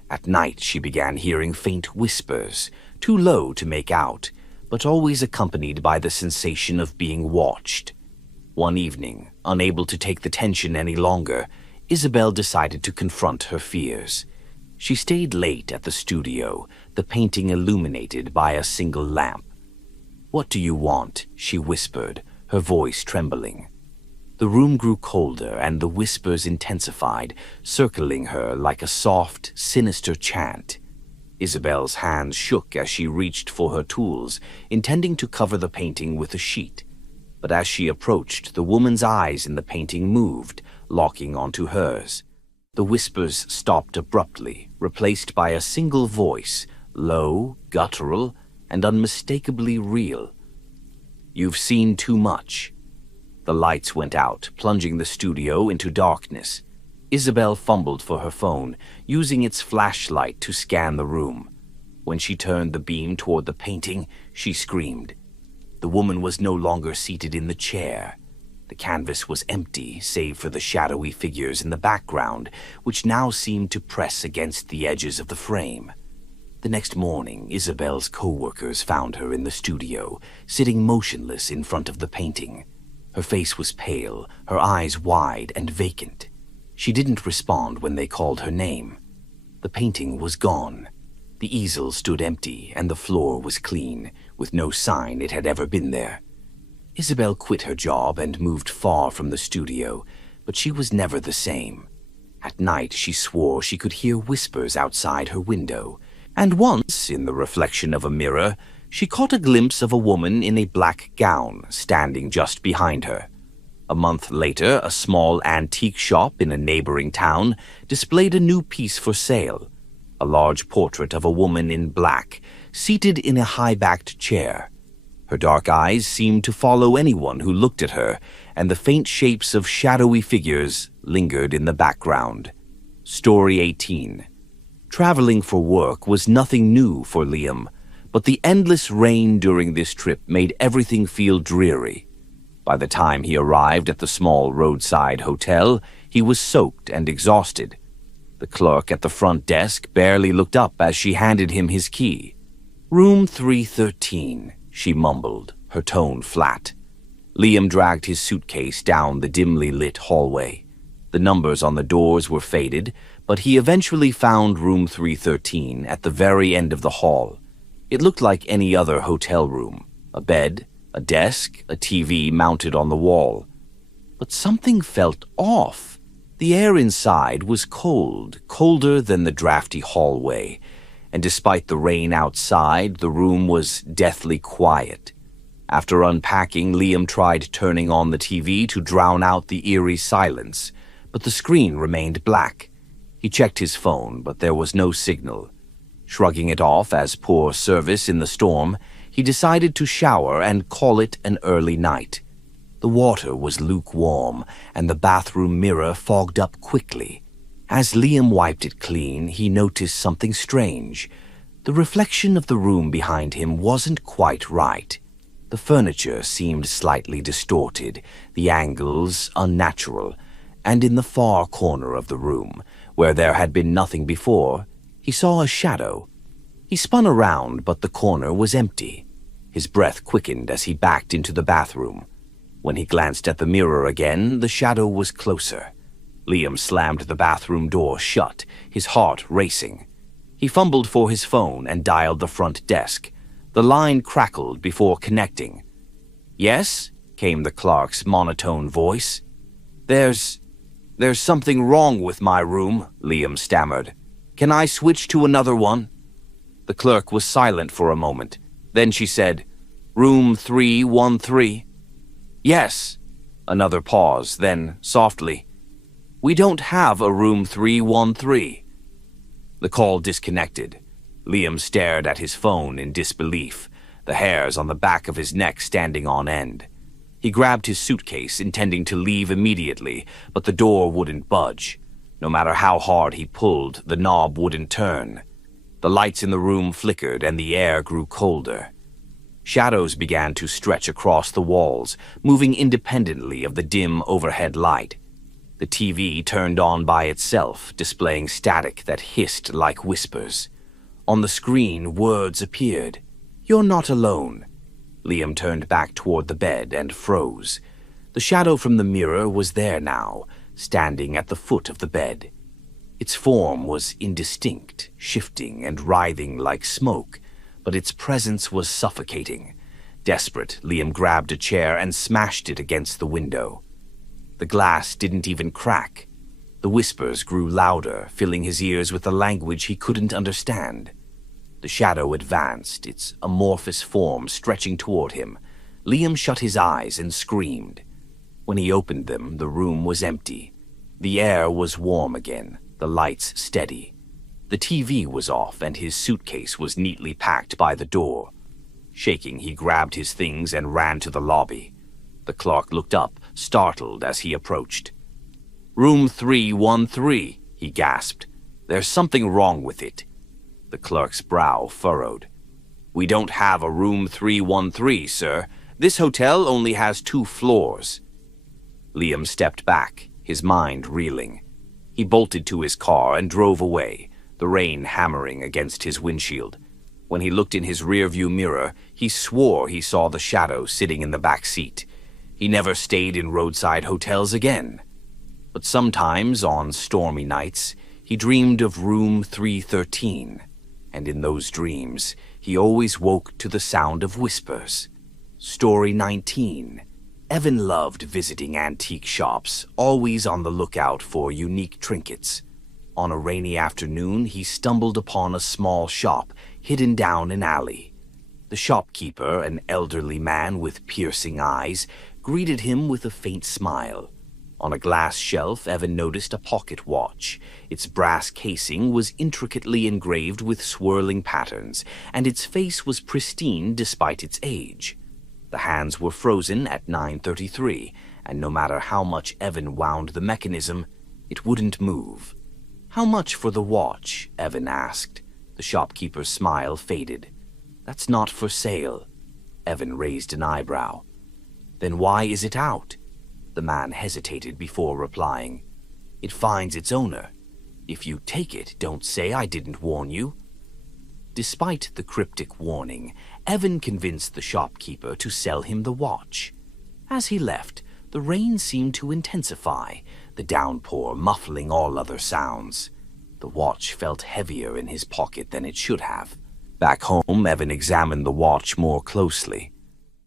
At night she began hearing faint whispers, too low to make out, but always accompanied by the sensation of being watched. One evening, unable to take the tension any longer, Isabel decided to confront her fears. She stayed late at the studio, the painting illuminated by a single lamp. "What do you want?" she whispered, her voice trembling. The room grew colder and the whispers intensified, circling her like a soft, sinister chant. Isabel's hands shook as she reached for her tools, intending to cover the painting with a sheet. But as she approached, the woman's eyes in the painting moved, locking onto hers. The whispers stopped abruptly, replaced by a single voice, low, guttural, and unmistakably real. "You've seen too much." The lights went out, plunging the studio into darkness. Isabel fumbled for her phone, using its flashlight to scan the room. When she turned the beam toward the painting, she screamed. The woman was no longer seated in the chair. The canvas was empty, save for the shadowy figures in the background, which now seemed to press against the edges of the frame. The next morning, Isabel's co-workers found her in the studio, sitting motionless in front of the painting. Her face was pale, her eyes wide and vacant. She didn't respond when they called her name. The painting was gone. The easel stood empty and the floor was clean, with no sign it had ever been there. Isabel quit her job and moved far from the studio, but she was never the same. At night she swore she could hear whispers outside her window, and once, in the reflection of a mirror, she caught a glimpse of a woman in a black gown standing just behind her. A month later, a small antique shop in a neighboring town displayed a new piece for sale, a large portrait of a woman in black, seated in a high-backed chair. Her dark eyes seemed to follow anyone who looked at her, and the faint shapes of shadowy figures lingered in the background. Story 18. Traveling for work was nothing new for Liam, but the endless rain during this trip made everything feel dreary. By the time he arrived at the small roadside hotel, he was soaked and exhausted. The clerk at the front desk barely looked up as she handed him his key. "Room 313, she mumbled, her tone flat. Liam dragged his suitcase down the dimly lit hallway. The numbers on the doors were faded, but he eventually found room 313 at the very end of the hall. It looked like any other hotel room. A bed, a desk, a TV mounted on the wall. But something felt off. The air inside was cold, colder than the drafty hallway, and despite the rain outside, the room was deathly quiet. After unpacking, Liam tried turning on the TV to drown out the eerie silence, but the screen remained black. He checked his phone, but there was no signal. Shrugging it off as poor service in the storm, he decided to shower and call it an early night. The water was lukewarm, and the bathroom mirror fogged up quickly. As Liam wiped it clean, he noticed something strange. The reflection of the room behind him wasn't quite right. The furniture seemed slightly distorted, the angles unnatural, and in the far corner of the room, where there had been nothing before, he saw a shadow. He spun around, but the corner was empty. His breath quickened as he backed into the bathroom. When he glanced at the mirror again, the shadow was closer. Liam slammed the bathroom door shut, his heart racing. He fumbled for his phone and dialed the front desk. The line crackled before connecting. "Yes?" came the clerk's monotone voice. There's something wrong with my room," Liam stammered. "Can I switch to another one?" The clerk was silent for a moment. Then she said, "Room 313. "Yes." Another pause, then softly, "We don't have a room 313. The call disconnected. Liam stared at his phone in disbelief, the hairs on the back of his neck standing on end. He grabbed his suitcase, intending to leave immediately, but the door wouldn't budge. No matter how hard he pulled, the knob wouldn't turn. The lights in the room flickered and the air grew colder. Shadows began to stretch across the walls, moving independently of the dim overhead light. The TV turned on by itself, displaying static that hissed like whispers. On the screen, words appeared. "You're not alone." Liam turned back toward the bed and froze. The shadow from the mirror was there now, standing at the foot of the bed. Its form was indistinct, shifting and writhing like smoke, but its presence was suffocating. Desperate, Liam grabbed a chair and smashed it against the window. The glass didn't even crack. The whispers grew louder, filling his ears with a language he couldn't understand. The shadow advanced, its amorphous form stretching toward him. Liam shut his eyes and screamed. When he opened them, the room was empty. The air was warm again, the lights steady. The TV was off and his suitcase was neatly packed by the door. Shaking, he grabbed his things and ran to the lobby. The clerk looked up, startled as he approached. "Room 313, he gasped. "There's something wrong with it." The clerk's brow furrowed. "We don't have a room 313, sir. This hotel only has 2 floors. Liam stepped back, his mind reeling. He bolted to his car and drove away, the rain hammering against his windshield. When he looked in his rearview mirror, he swore he saw the shadow sitting in the back seat. He never stayed in roadside hotels again. But sometimes, on stormy nights, he dreamed of room 313. And in those dreams, he always woke to the sound of whispers. Story 19. Evan loved visiting antique shops, always on the lookout for unique trinkets. On a rainy afternoon, he stumbled upon a small shop hidden down an alley. The shopkeeper, an elderly man with piercing eyes, greeted him with a faint smile. On a glass shelf, Evan noticed a pocket watch. Its brass casing was intricately engraved with swirling patterns, and its face was pristine despite its age. The hands were frozen at 9:33, and no matter how much Evan wound the mechanism, it wouldn't move. "How much for the watch?" Evan asked. The shopkeeper's smile faded. "That's not for sale." Evan raised an eyebrow. "Then why is it out?" The man hesitated before replying. "It finds its owner. If you take it, don't say I didn't warn you." Despite the cryptic warning, Evan convinced the shopkeeper to sell him the watch. As he left, The rain seemed to intensify, the downpour muffling all other sounds. The watch felt heavier in his pocket than it should have. Back home, Evan examined the watch more closely.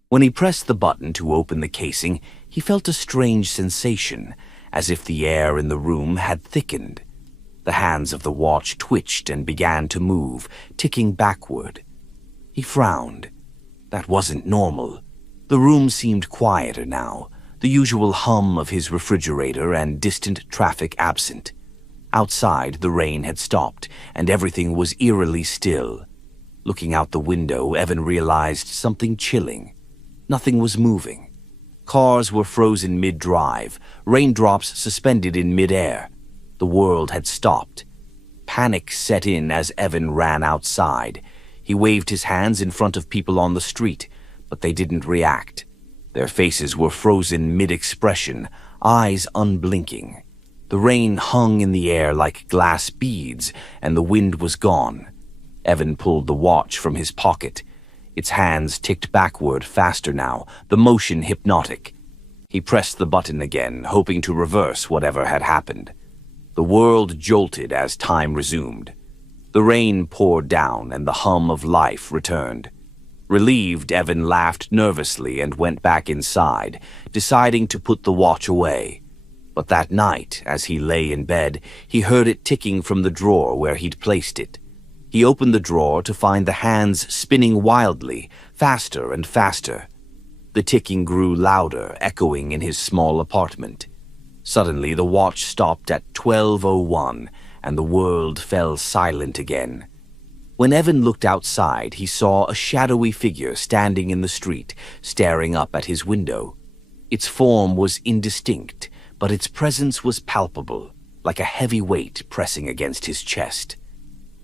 When he pressed the button to open the casing, he felt a strange sensation, as if the air in the room had thickened. The hands of the watch twitched and began to move, ticking backward. He frowned. That wasn't normal. The room seemed quieter now, the usual hum of his refrigerator and distant traffic absent. Outside, the rain had stopped, and everything was eerily still. Looking out the window, Evan realized something chilling. Nothing was moving. Cars were frozen mid-drive, raindrops suspended in mid-air. The world had stopped. Panic set in as Evan ran outside. He waved his hands in front of people on the street, but they didn't react. Their faces were frozen mid-expression, eyes unblinking. The rain hung in the air like glass beads, and the wind was gone. Evan pulled the watch from his pocket. Its hands ticked backward faster now, the motion hypnotic. He pressed the button again, hoping to reverse whatever had happened. The world jolted as time resumed. The rain poured down and the hum of life returned. Relieved, Evan laughed nervously and went back inside, deciding to put the watch away. But that night, as he lay in bed, he heard it ticking from the drawer where he'd placed it. He opened the drawer to find the hands spinning wildly, faster and faster. The ticking grew louder, echoing in his small apartment. Suddenly, the watch stopped at 12:01, and the world fell silent again. When Evan looked outside, he saw a shadowy figure standing in the street, staring up at his window. Its form was indistinct, but its presence was palpable, like a heavy weight pressing against his chest.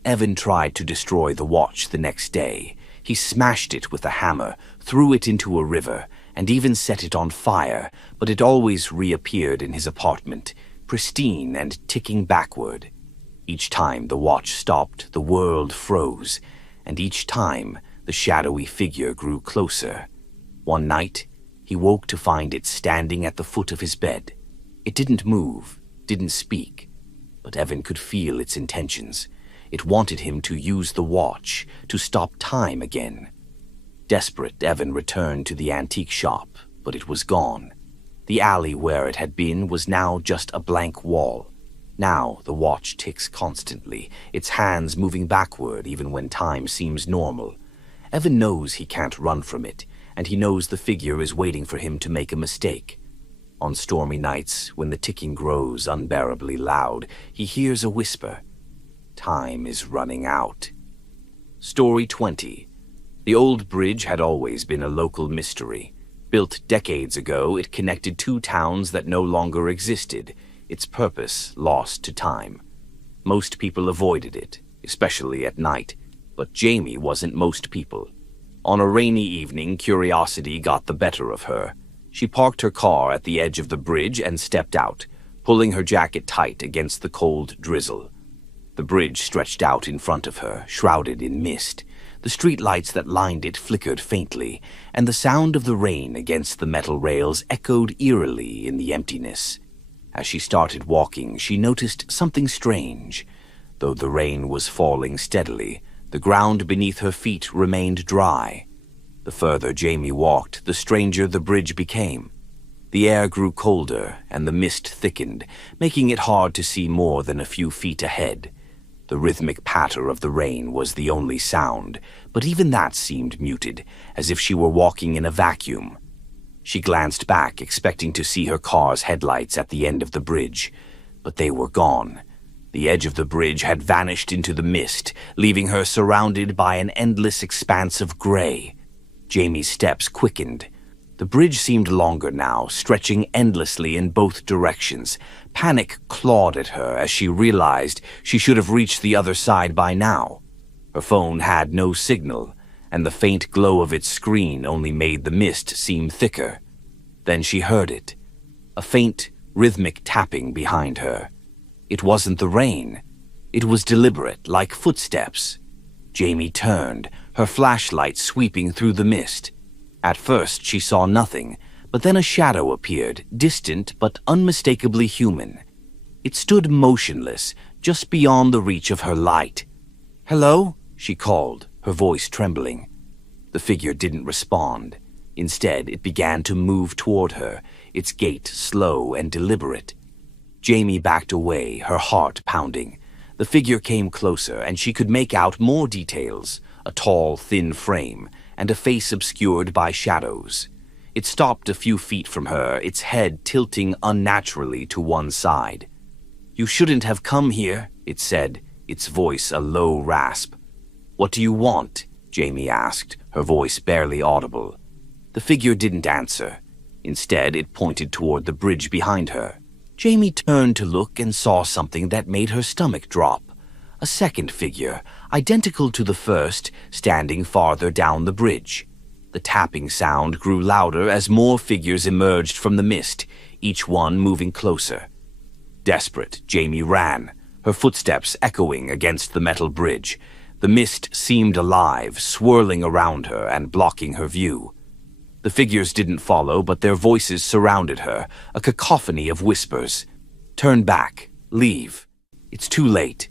Evan tried to destroy the watch the next day. He smashed it with a hammer, threw it into a river, and even set it on fire, but it always reappeared in his apartment, pristine and ticking backward. Each time the watch stopped, the world froze, and each time the shadowy figure grew closer. One night, he woke to find it standing at the foot of his bed. It didn't move, didn't speak, but Evan could feel its intentions. It wanted him to use the watch, to stop time again. Desperate, Evan returned to the antique shop, but it was gone. The alley where it had been was now just a blank wall. Now the watch ticks constantly, its hands moving backward even when time seems normal. Evan knows he can't run from it, and he knows the figure is waiting for him to make a mistake. On stormy nights, when the ticking grows unbearably loud, he hears a whisper. Time is running out. Story 20. The old bridge had always been a local mystery. Built decades ago, it connected two towns that no longer existed, its purpose lost to time. Most people avoided it, especially at night, but Jamie wasn't most people. On a rainy evening, curiosity got the better of her. She parked her car at the edge of the bridge and stepped out, pulling her jacket tight against the cold drizzle. The bridge stretched out in front of her, shrouded in mist. The street lights that lined it flickered faintly, and the sound of the rain against the metal rails echoed eerily in the emptiness. As she started walking, she noticed something strange. Though the rain was falling steadily, the ground beneath her feet remained dry. The further Jamie walked, the stranger the bridge became. The air grew colder, and the mist thickened, making it hard to see more than a few feet ahead. The rhythmic patter of the rain was the only sound, but even that seemed muted, as if she were walking in a vacuum. She glanced back, expecting to see her car's headlights at the end of the bridge, but they were gone. The edge of the bridge had vanished into the mist, leaving her surrounded by an endless expanse of gray. Jamie's steps quickened. The bridge seemed longer now, stretching endlessly in both directions. Panic clawed at her as she realized she should have reached the other side by now. Her phone had no signal, and the faint glow of its screen only made the mist seem thicker. Then she heard it, a faint, rhythmic tapping behind her. It wasn't the rain. It was deliberate, like footsteps. Jamie turned, her flashlight sweeping through the mist. At first she saw nothing, but then a shadow appeared, distant but unmistakably human. It stood motionless, just beyond the reach of her light. "Hello?" she called, her voice trembling. The figure didn't respond. Instead, it began to move toward her, its gait slow and deliberate. Jamie backed away, her heart pounding. The figure came closer, and she could make out more details, a tall, thin frame, and a face obscured by shadows. It stopped a few feet from her, its head tilting unnaturally to one side. "You shouldn't have come here," it said, its voice a low rasp. "What do you want?" Jamie asked, her voice barely audible. The figure didn't answer. Instead, it pointed toward the bridge behind her. Jamie turned to look and saw something that made her stomach drop. A second figure, identical to the first, standing farther down the bridge. The tapping sound grew louder as more figures emerged from the mist, each one moving closer. Desperate, Jamie ran, her footsteps echoing against the metal bridge. The mist seemed alive, swirling around her and blocking her view. The figures didn't follow, but their voices surrounded her, a cacophony of whispers. "Turn back. Leave. It's too late."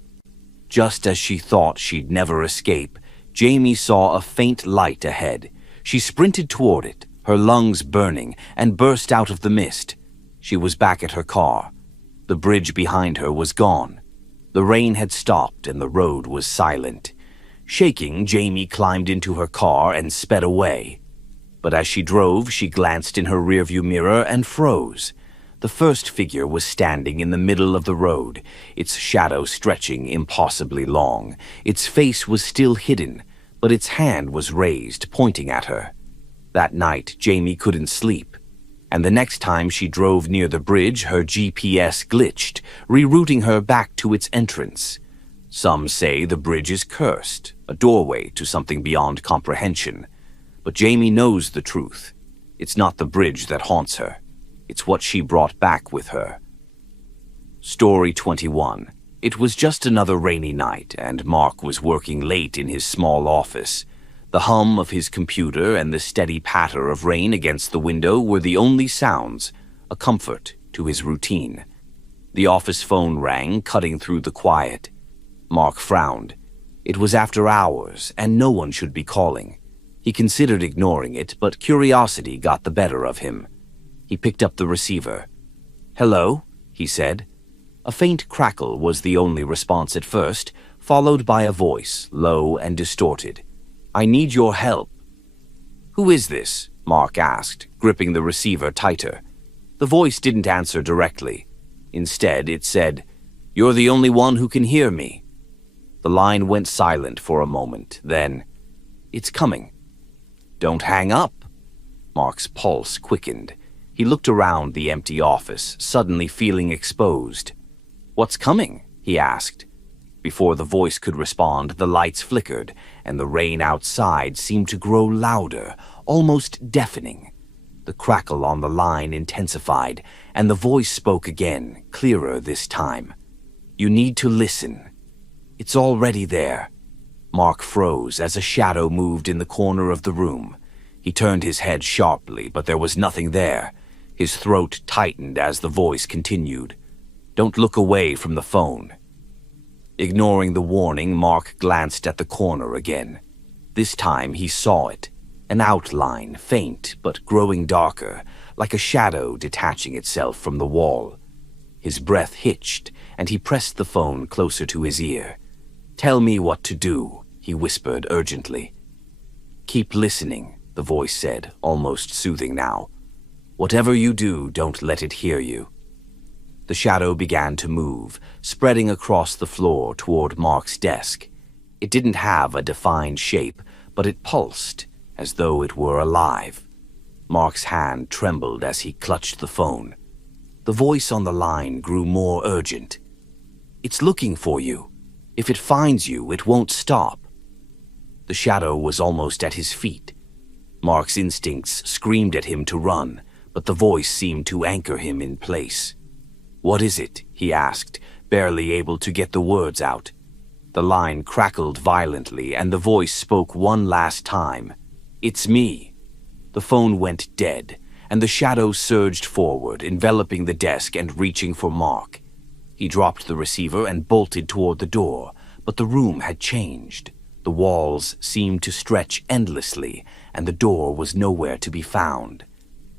Just as she thought she'd never escape, Jamie saw a faint light ahead. She sprinted toward it, her lungs burning, and burst out of the mist. She was back at her car. The bridge behind her was gone. The rain had stopped and the road was silent. Shaking, Jamie climbed into her car and sped away. But as she drove, she glanced in her rearview mirror and froze. The first figure was standing in the middle of the road, its shadow stretching impossibly long. Its face was still hidden, but its hand was raised, pointing at her. That night, Jamie couldn't sleep. And the next time she drove near the bridge, her GPS glitched, rerouting her back to its entrance. Some say the bridge is cursed, a doorway to something beyond comprehension. But Jamie knows the truth. It's not the bridge that haunts her. It's what she brought back with her. Story 21. It was just another rainy night, and Mark was working late in his small office. The hum of his computer and the steady patter of rain against the window were the only sounds, a comfort to his routine. The office phone rang, cutting through the quiet. Mark frowned. It was after hours, and no one should be calling. He considered ignoring it, but curiosity got the better of him. He picked up the receiver. "Hello," he said. A faint crackle was the only response at first, followed by a voice, low and distorted. "I need your help." "Who is this?" Mark asked, gripping the receiver tighter. The voice didn't answer directly. Instead, it said, "You're the only one who can hear me." The line went silent for a moment, then, "It's coming." "Don't hang up." Mark's pulse quickened. He looked around the empty office, suddenly feeling exposed. "What's coming?" he asked. Before the voice could respond, the lights flickered, and the rain outside seemed to grow louder, almost deafening. The crackle on the line intensified, and the voice spoke again, clearer this time. "You need to listen. It's already there." Mark froze as a shadow moved in the corner of the room. He turned his head sharply, but there was nothing there. His throat tightened as the voice continued. "Don't look away from the phone." Ignoring the warning, Mark glanced at the corner again. This time he saw it, an outline, faint but growing darker, like a shadow detaching itself from the wall. His breath hitched, and he pressed the phone closer to his ear. "Tell me what to do," he whispered urgently. "Keep listening," the voice said, almost soothing now. "Whatever you do, don't let it hear you." The shadow began to move, spreading across the floor toward Mark's desk. It didn't have a defined shape, but it pulsed, as though it were alive. Mark's hand trembled as he clutched the phone. The voice on the line grew more urgent. "It's looking for you. If it finds you, it won't stop." The shadow was almost at his feet. Mark's instincts screamed at him to run, but the voice seemed to anchor him in place. "What is it?" he asked, barely able to get the words out. The line crackled violently, and the voice spoke one last time. "It's me." The phone went dead, and the shadow surged forward, enveloping the desk and reaching for Mark. He dropped the receiver and bolted toward the door, but the room had changed. The walls seemed to stretch endlessly, and the door was nowhere to be found.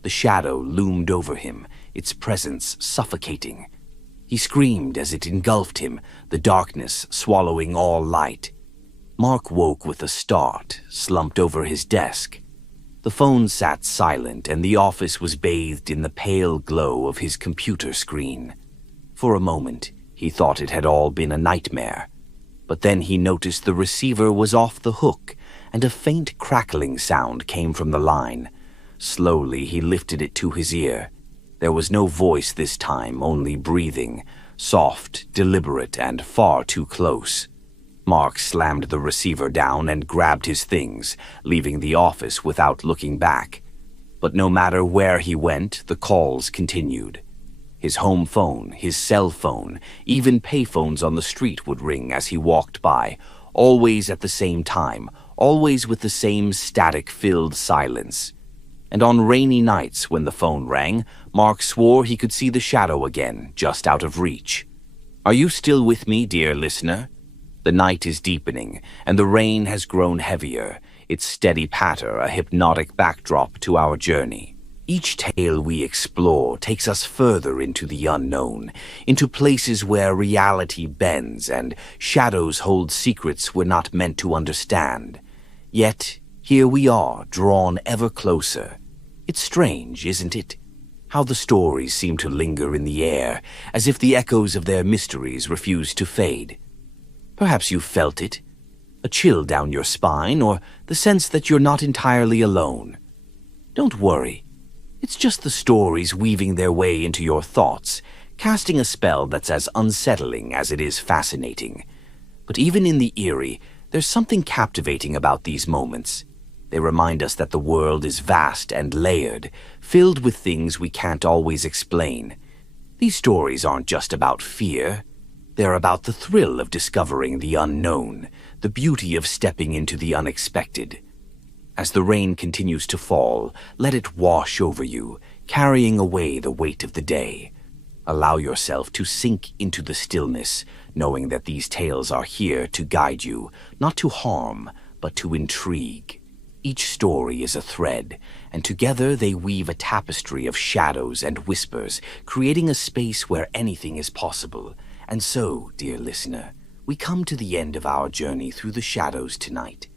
The shadow loomed over him, its presence suffocating. He screamed as it engulfed him, the darkness swallowing all light. Mark woke with a start, slumped over his desk. The phone sat silent, and the office was bathed in the pale glow of his computer screen. For a moment, he thought it had all been a nightmare. But then he noticed the receiver was off the hook, and a faint crackling sound came from the line. Slowly, he lifted it to his ear. There was no voice this time, only breathing, soft, deliberate, and far too close. Mark slammed the receiver down and grabbed his things, leaving the office without looking back. But no matter where he went, the calls continued. His home phone, his cell phone, even payphones on the street would ring as he walked by, always at the same time, always with the same static-filled silence. And on rainy nights when the phone rang, Mark swore he could see the shadow again, just out of reach. Are you still with me, dear listener? The night is deepening, and the rain has grown heavier, its steady patter a hypnotic backdrop to our journey. Each tale we explore takes us further into the unknown, into places where reality bends and shadows hold secrets we're not meant to understand. Yet, here we are, drawn ever closer. It's strange, isn't it? How the stories seem to linger in the air, as if the echoes of their mysteries refuse to fade. Perhaps you felt it, a chill down your spine, or the sense that you're not entirely alone. Don't worry. It's just the stories weaving their way into your thoughts, casting a spell that's as unsettling as it is fascinating. But even in the eerie, there's something captivating about these moments. They remind us that the world is vast and layered, filled with things we can't always explain. These stories aren't just about fear. They're about the thrill of discovering the unknown, the beauty of stepping into the unexpected. As the rain continues to fall, let it wash over you, carrying away the weight of the day. Allow yourself to sink into the stillness, knowing that these tales are here to guide you, not to harm, but to intrigue. Each story is a thread, and together they weave a tapestry of shadows and whispers, creating a space where anything is possible. And so, dear listener, we come to the end of our journey through the shadows tonight.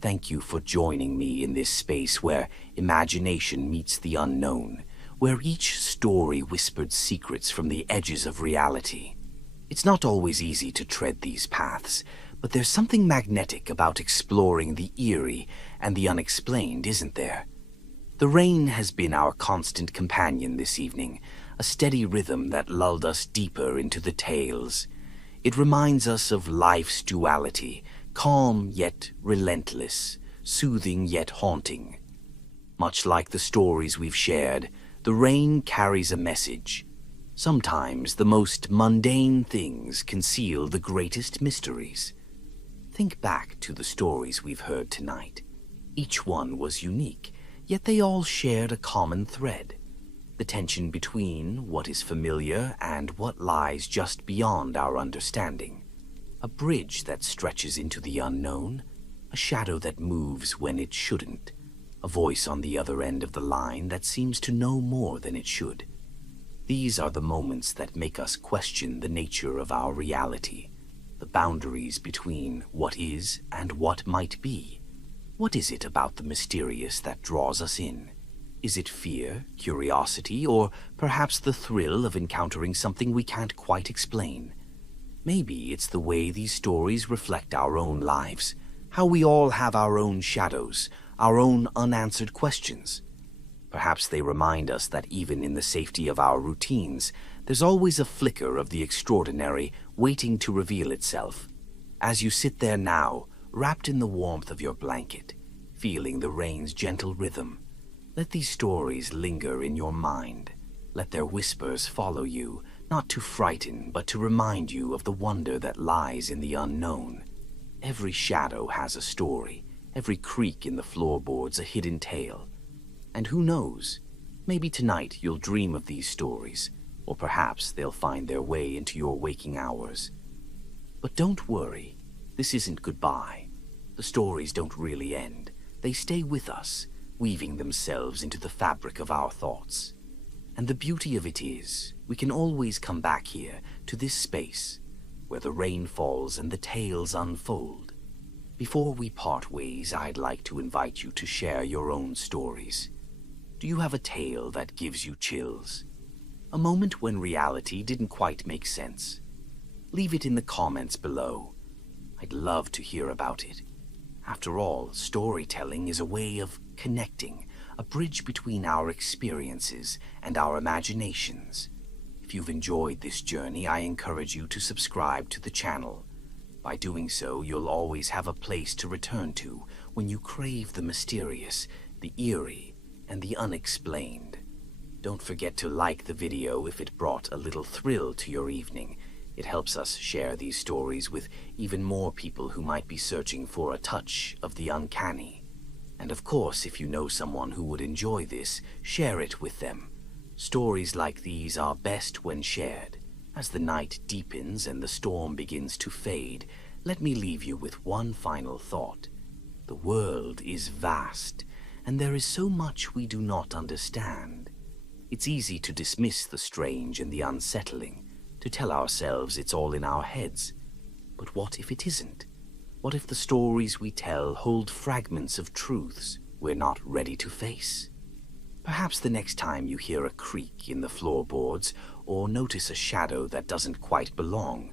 Thank you for joining me in this space where imagination meets the unknown, where each story whispered secrets from the edges of reality. It's not always easy to tread these paths, but there's something magnetic about exploring the eerie and the unexplained, isn't there? The rain has been our constant companion this evening, a steady rhythm that lulled us deeper into the tales. It reminds us of life's duality, calm yet relentless, soothing yet haunting. Much like the stories we've shared, the rain carries a message. Sometimes the most mundane things conceal the greatest mysteries. Think back to the stories we've heard tonight. Each one was unique, yet they all shared a common thread. The tension between what is familiar and what lies just beyond our understanding. A bridge that stretches into the unknown, a shadow that moves when it shouldn't, a voice on the other end of the line that seems to know more than it should. These are the moments that make us question the nature of our reality, the boundaries between what is and what might be. What is it about the mysterious that draws us in? Is it fear, curiosity, or perhaps the thrill of encountering something we can't quite explain? Maybe it's the way these stories reflect our own lives, how we all have our own shadows, our own unanswered questions. Perhaps they remind us that even in the safety of our routines, there's always a flicker of the extraordinary waiting to reveal itself. As you sit there now, wrapped in the warmth of your blanket, feeling the rain's gentle rhythm, let these stories linger in your mind. Let their whispers follow you, not to frighten, but to remind you of the wonder that lies in the unknown. Every shadow has a story, every creak in the floorboards a hidden tale. And who knows, Maybe tonight you'll dream of these stories, or perhaps they'll find their way into your waking hours. But don't worry, this isn't goodbye. The stories don't really end. They stay with us, weaving themselves into the fabric of our thoughts. And the beauty of it is, we can always come back here, to this space, where the rain falls and the tales unfold. Before we part ways, I'd like to invite you to share your own stories. Do you have a tale that gives you chills? A moment when reality didn't quite make sense? Leave it in the comments below. I'd love to hear about it. After all, storytelling is a way of connecting, a bridge between our experiences and our imaginations. If you've enjoyed this journey, I encourage you to subscribe to the channel. By doing so, you'll always have a place to return to when you crave the mysterious, the eerie, and the unexplained. Don't forget to like the video if it brought a little thrill to your evening. It helps us share these stories with even more people who might be searching for a touch of the uncanny. And of course, if you know someone who would enjoy this, share it with them. Stories like these are best when shared. As the night deepens and the storm begins to fade, let me leave you with one final thought. The world is vast, and there is so much we do not understand. It's easy to dismiss the strange and the unsettling, to tell ourselves it's all in our heads. But what if it isn't? What if the stories we tell hold fragments of truths we're not ready to face? Perhaps the next time you hear a creak in the floorboards or notice a shadow that doesn't quite belong,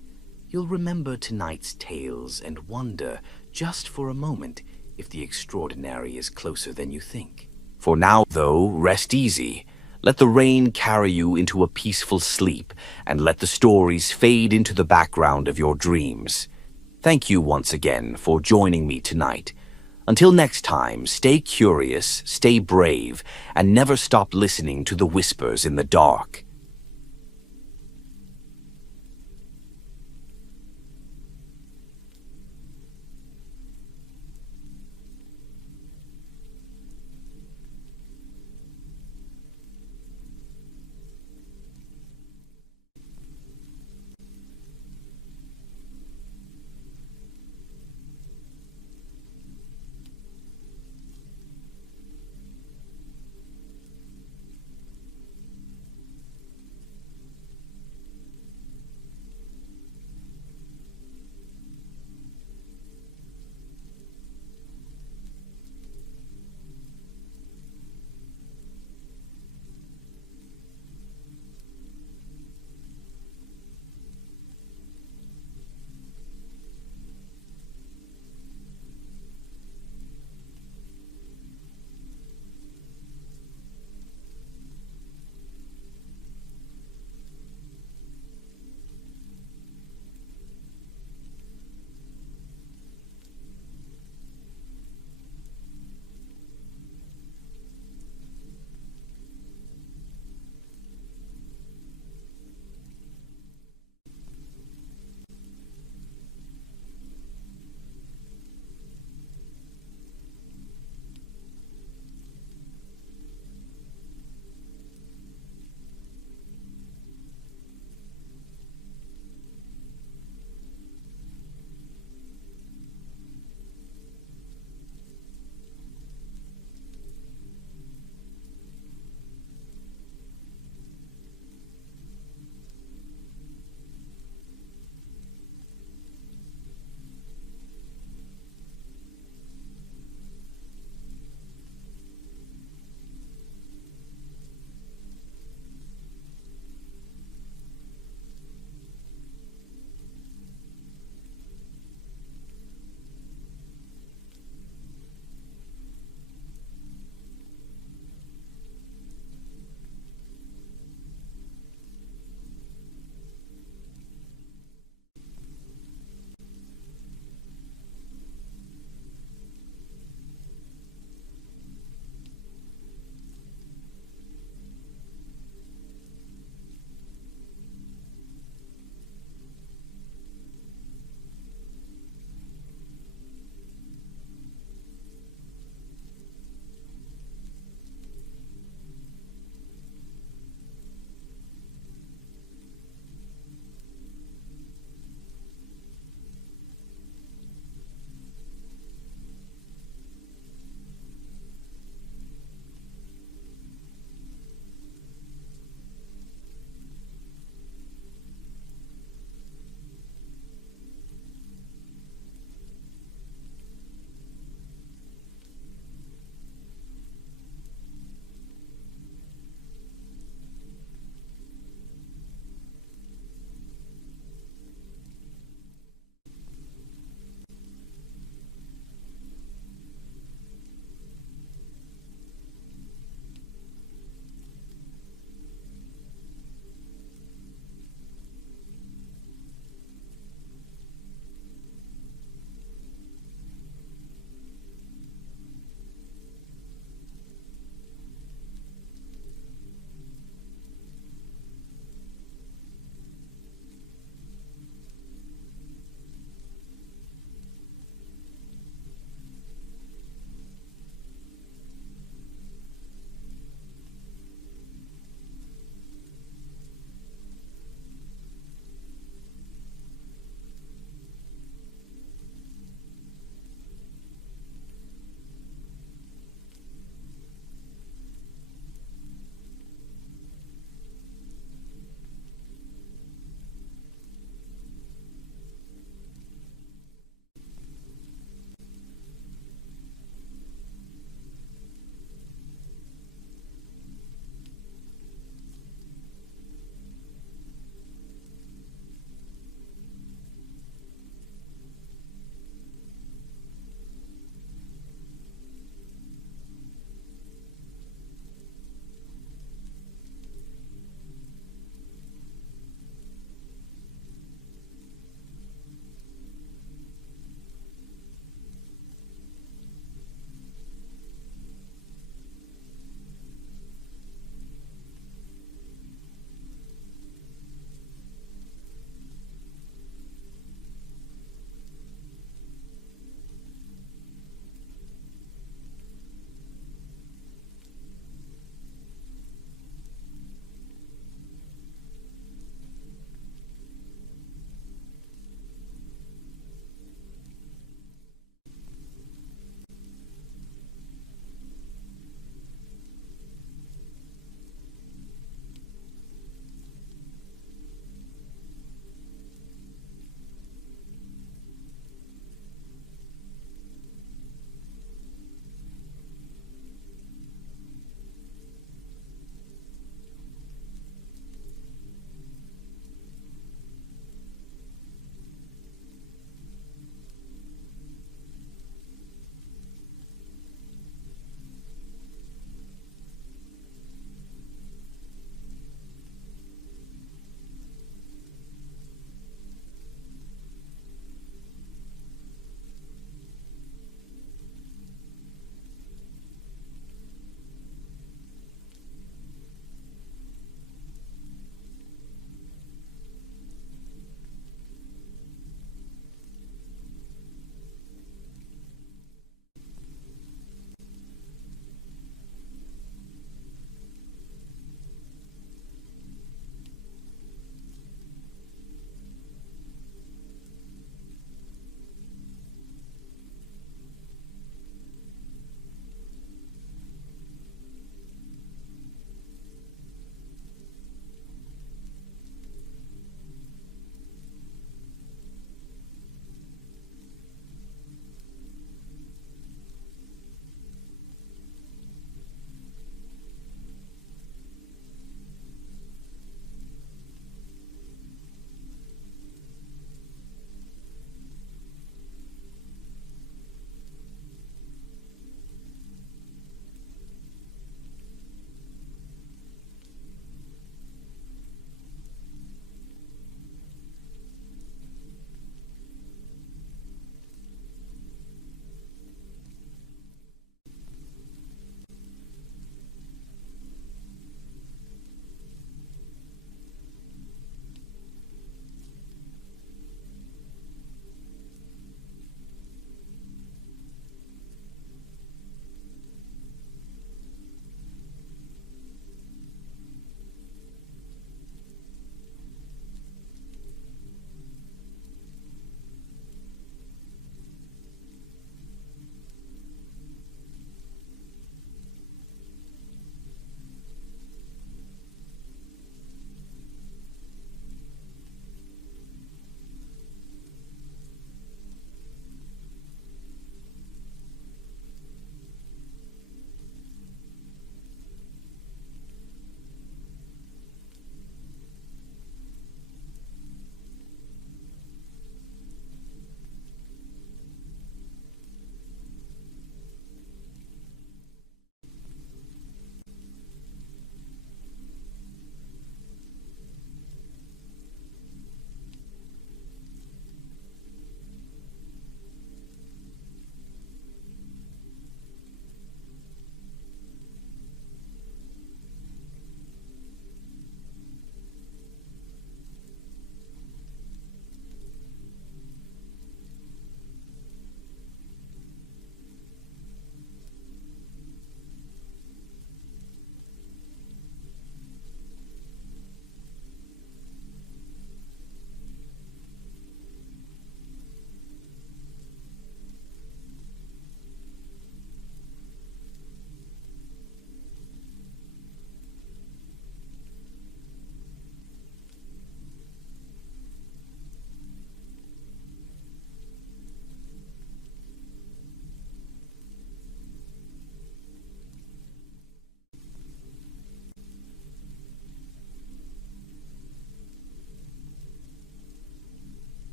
you'll remember tonight's tales and wonder, just for a moment, if the extraordinary is closer than you think. For now, though, rest easy. Let the rain carry you into a peaceful sleep, and let the stories fade into the background of your dreams. Thank you once again for joining me tonight. Until next time, stay curious, stay brave, and never stop listening to the whispers in the dark.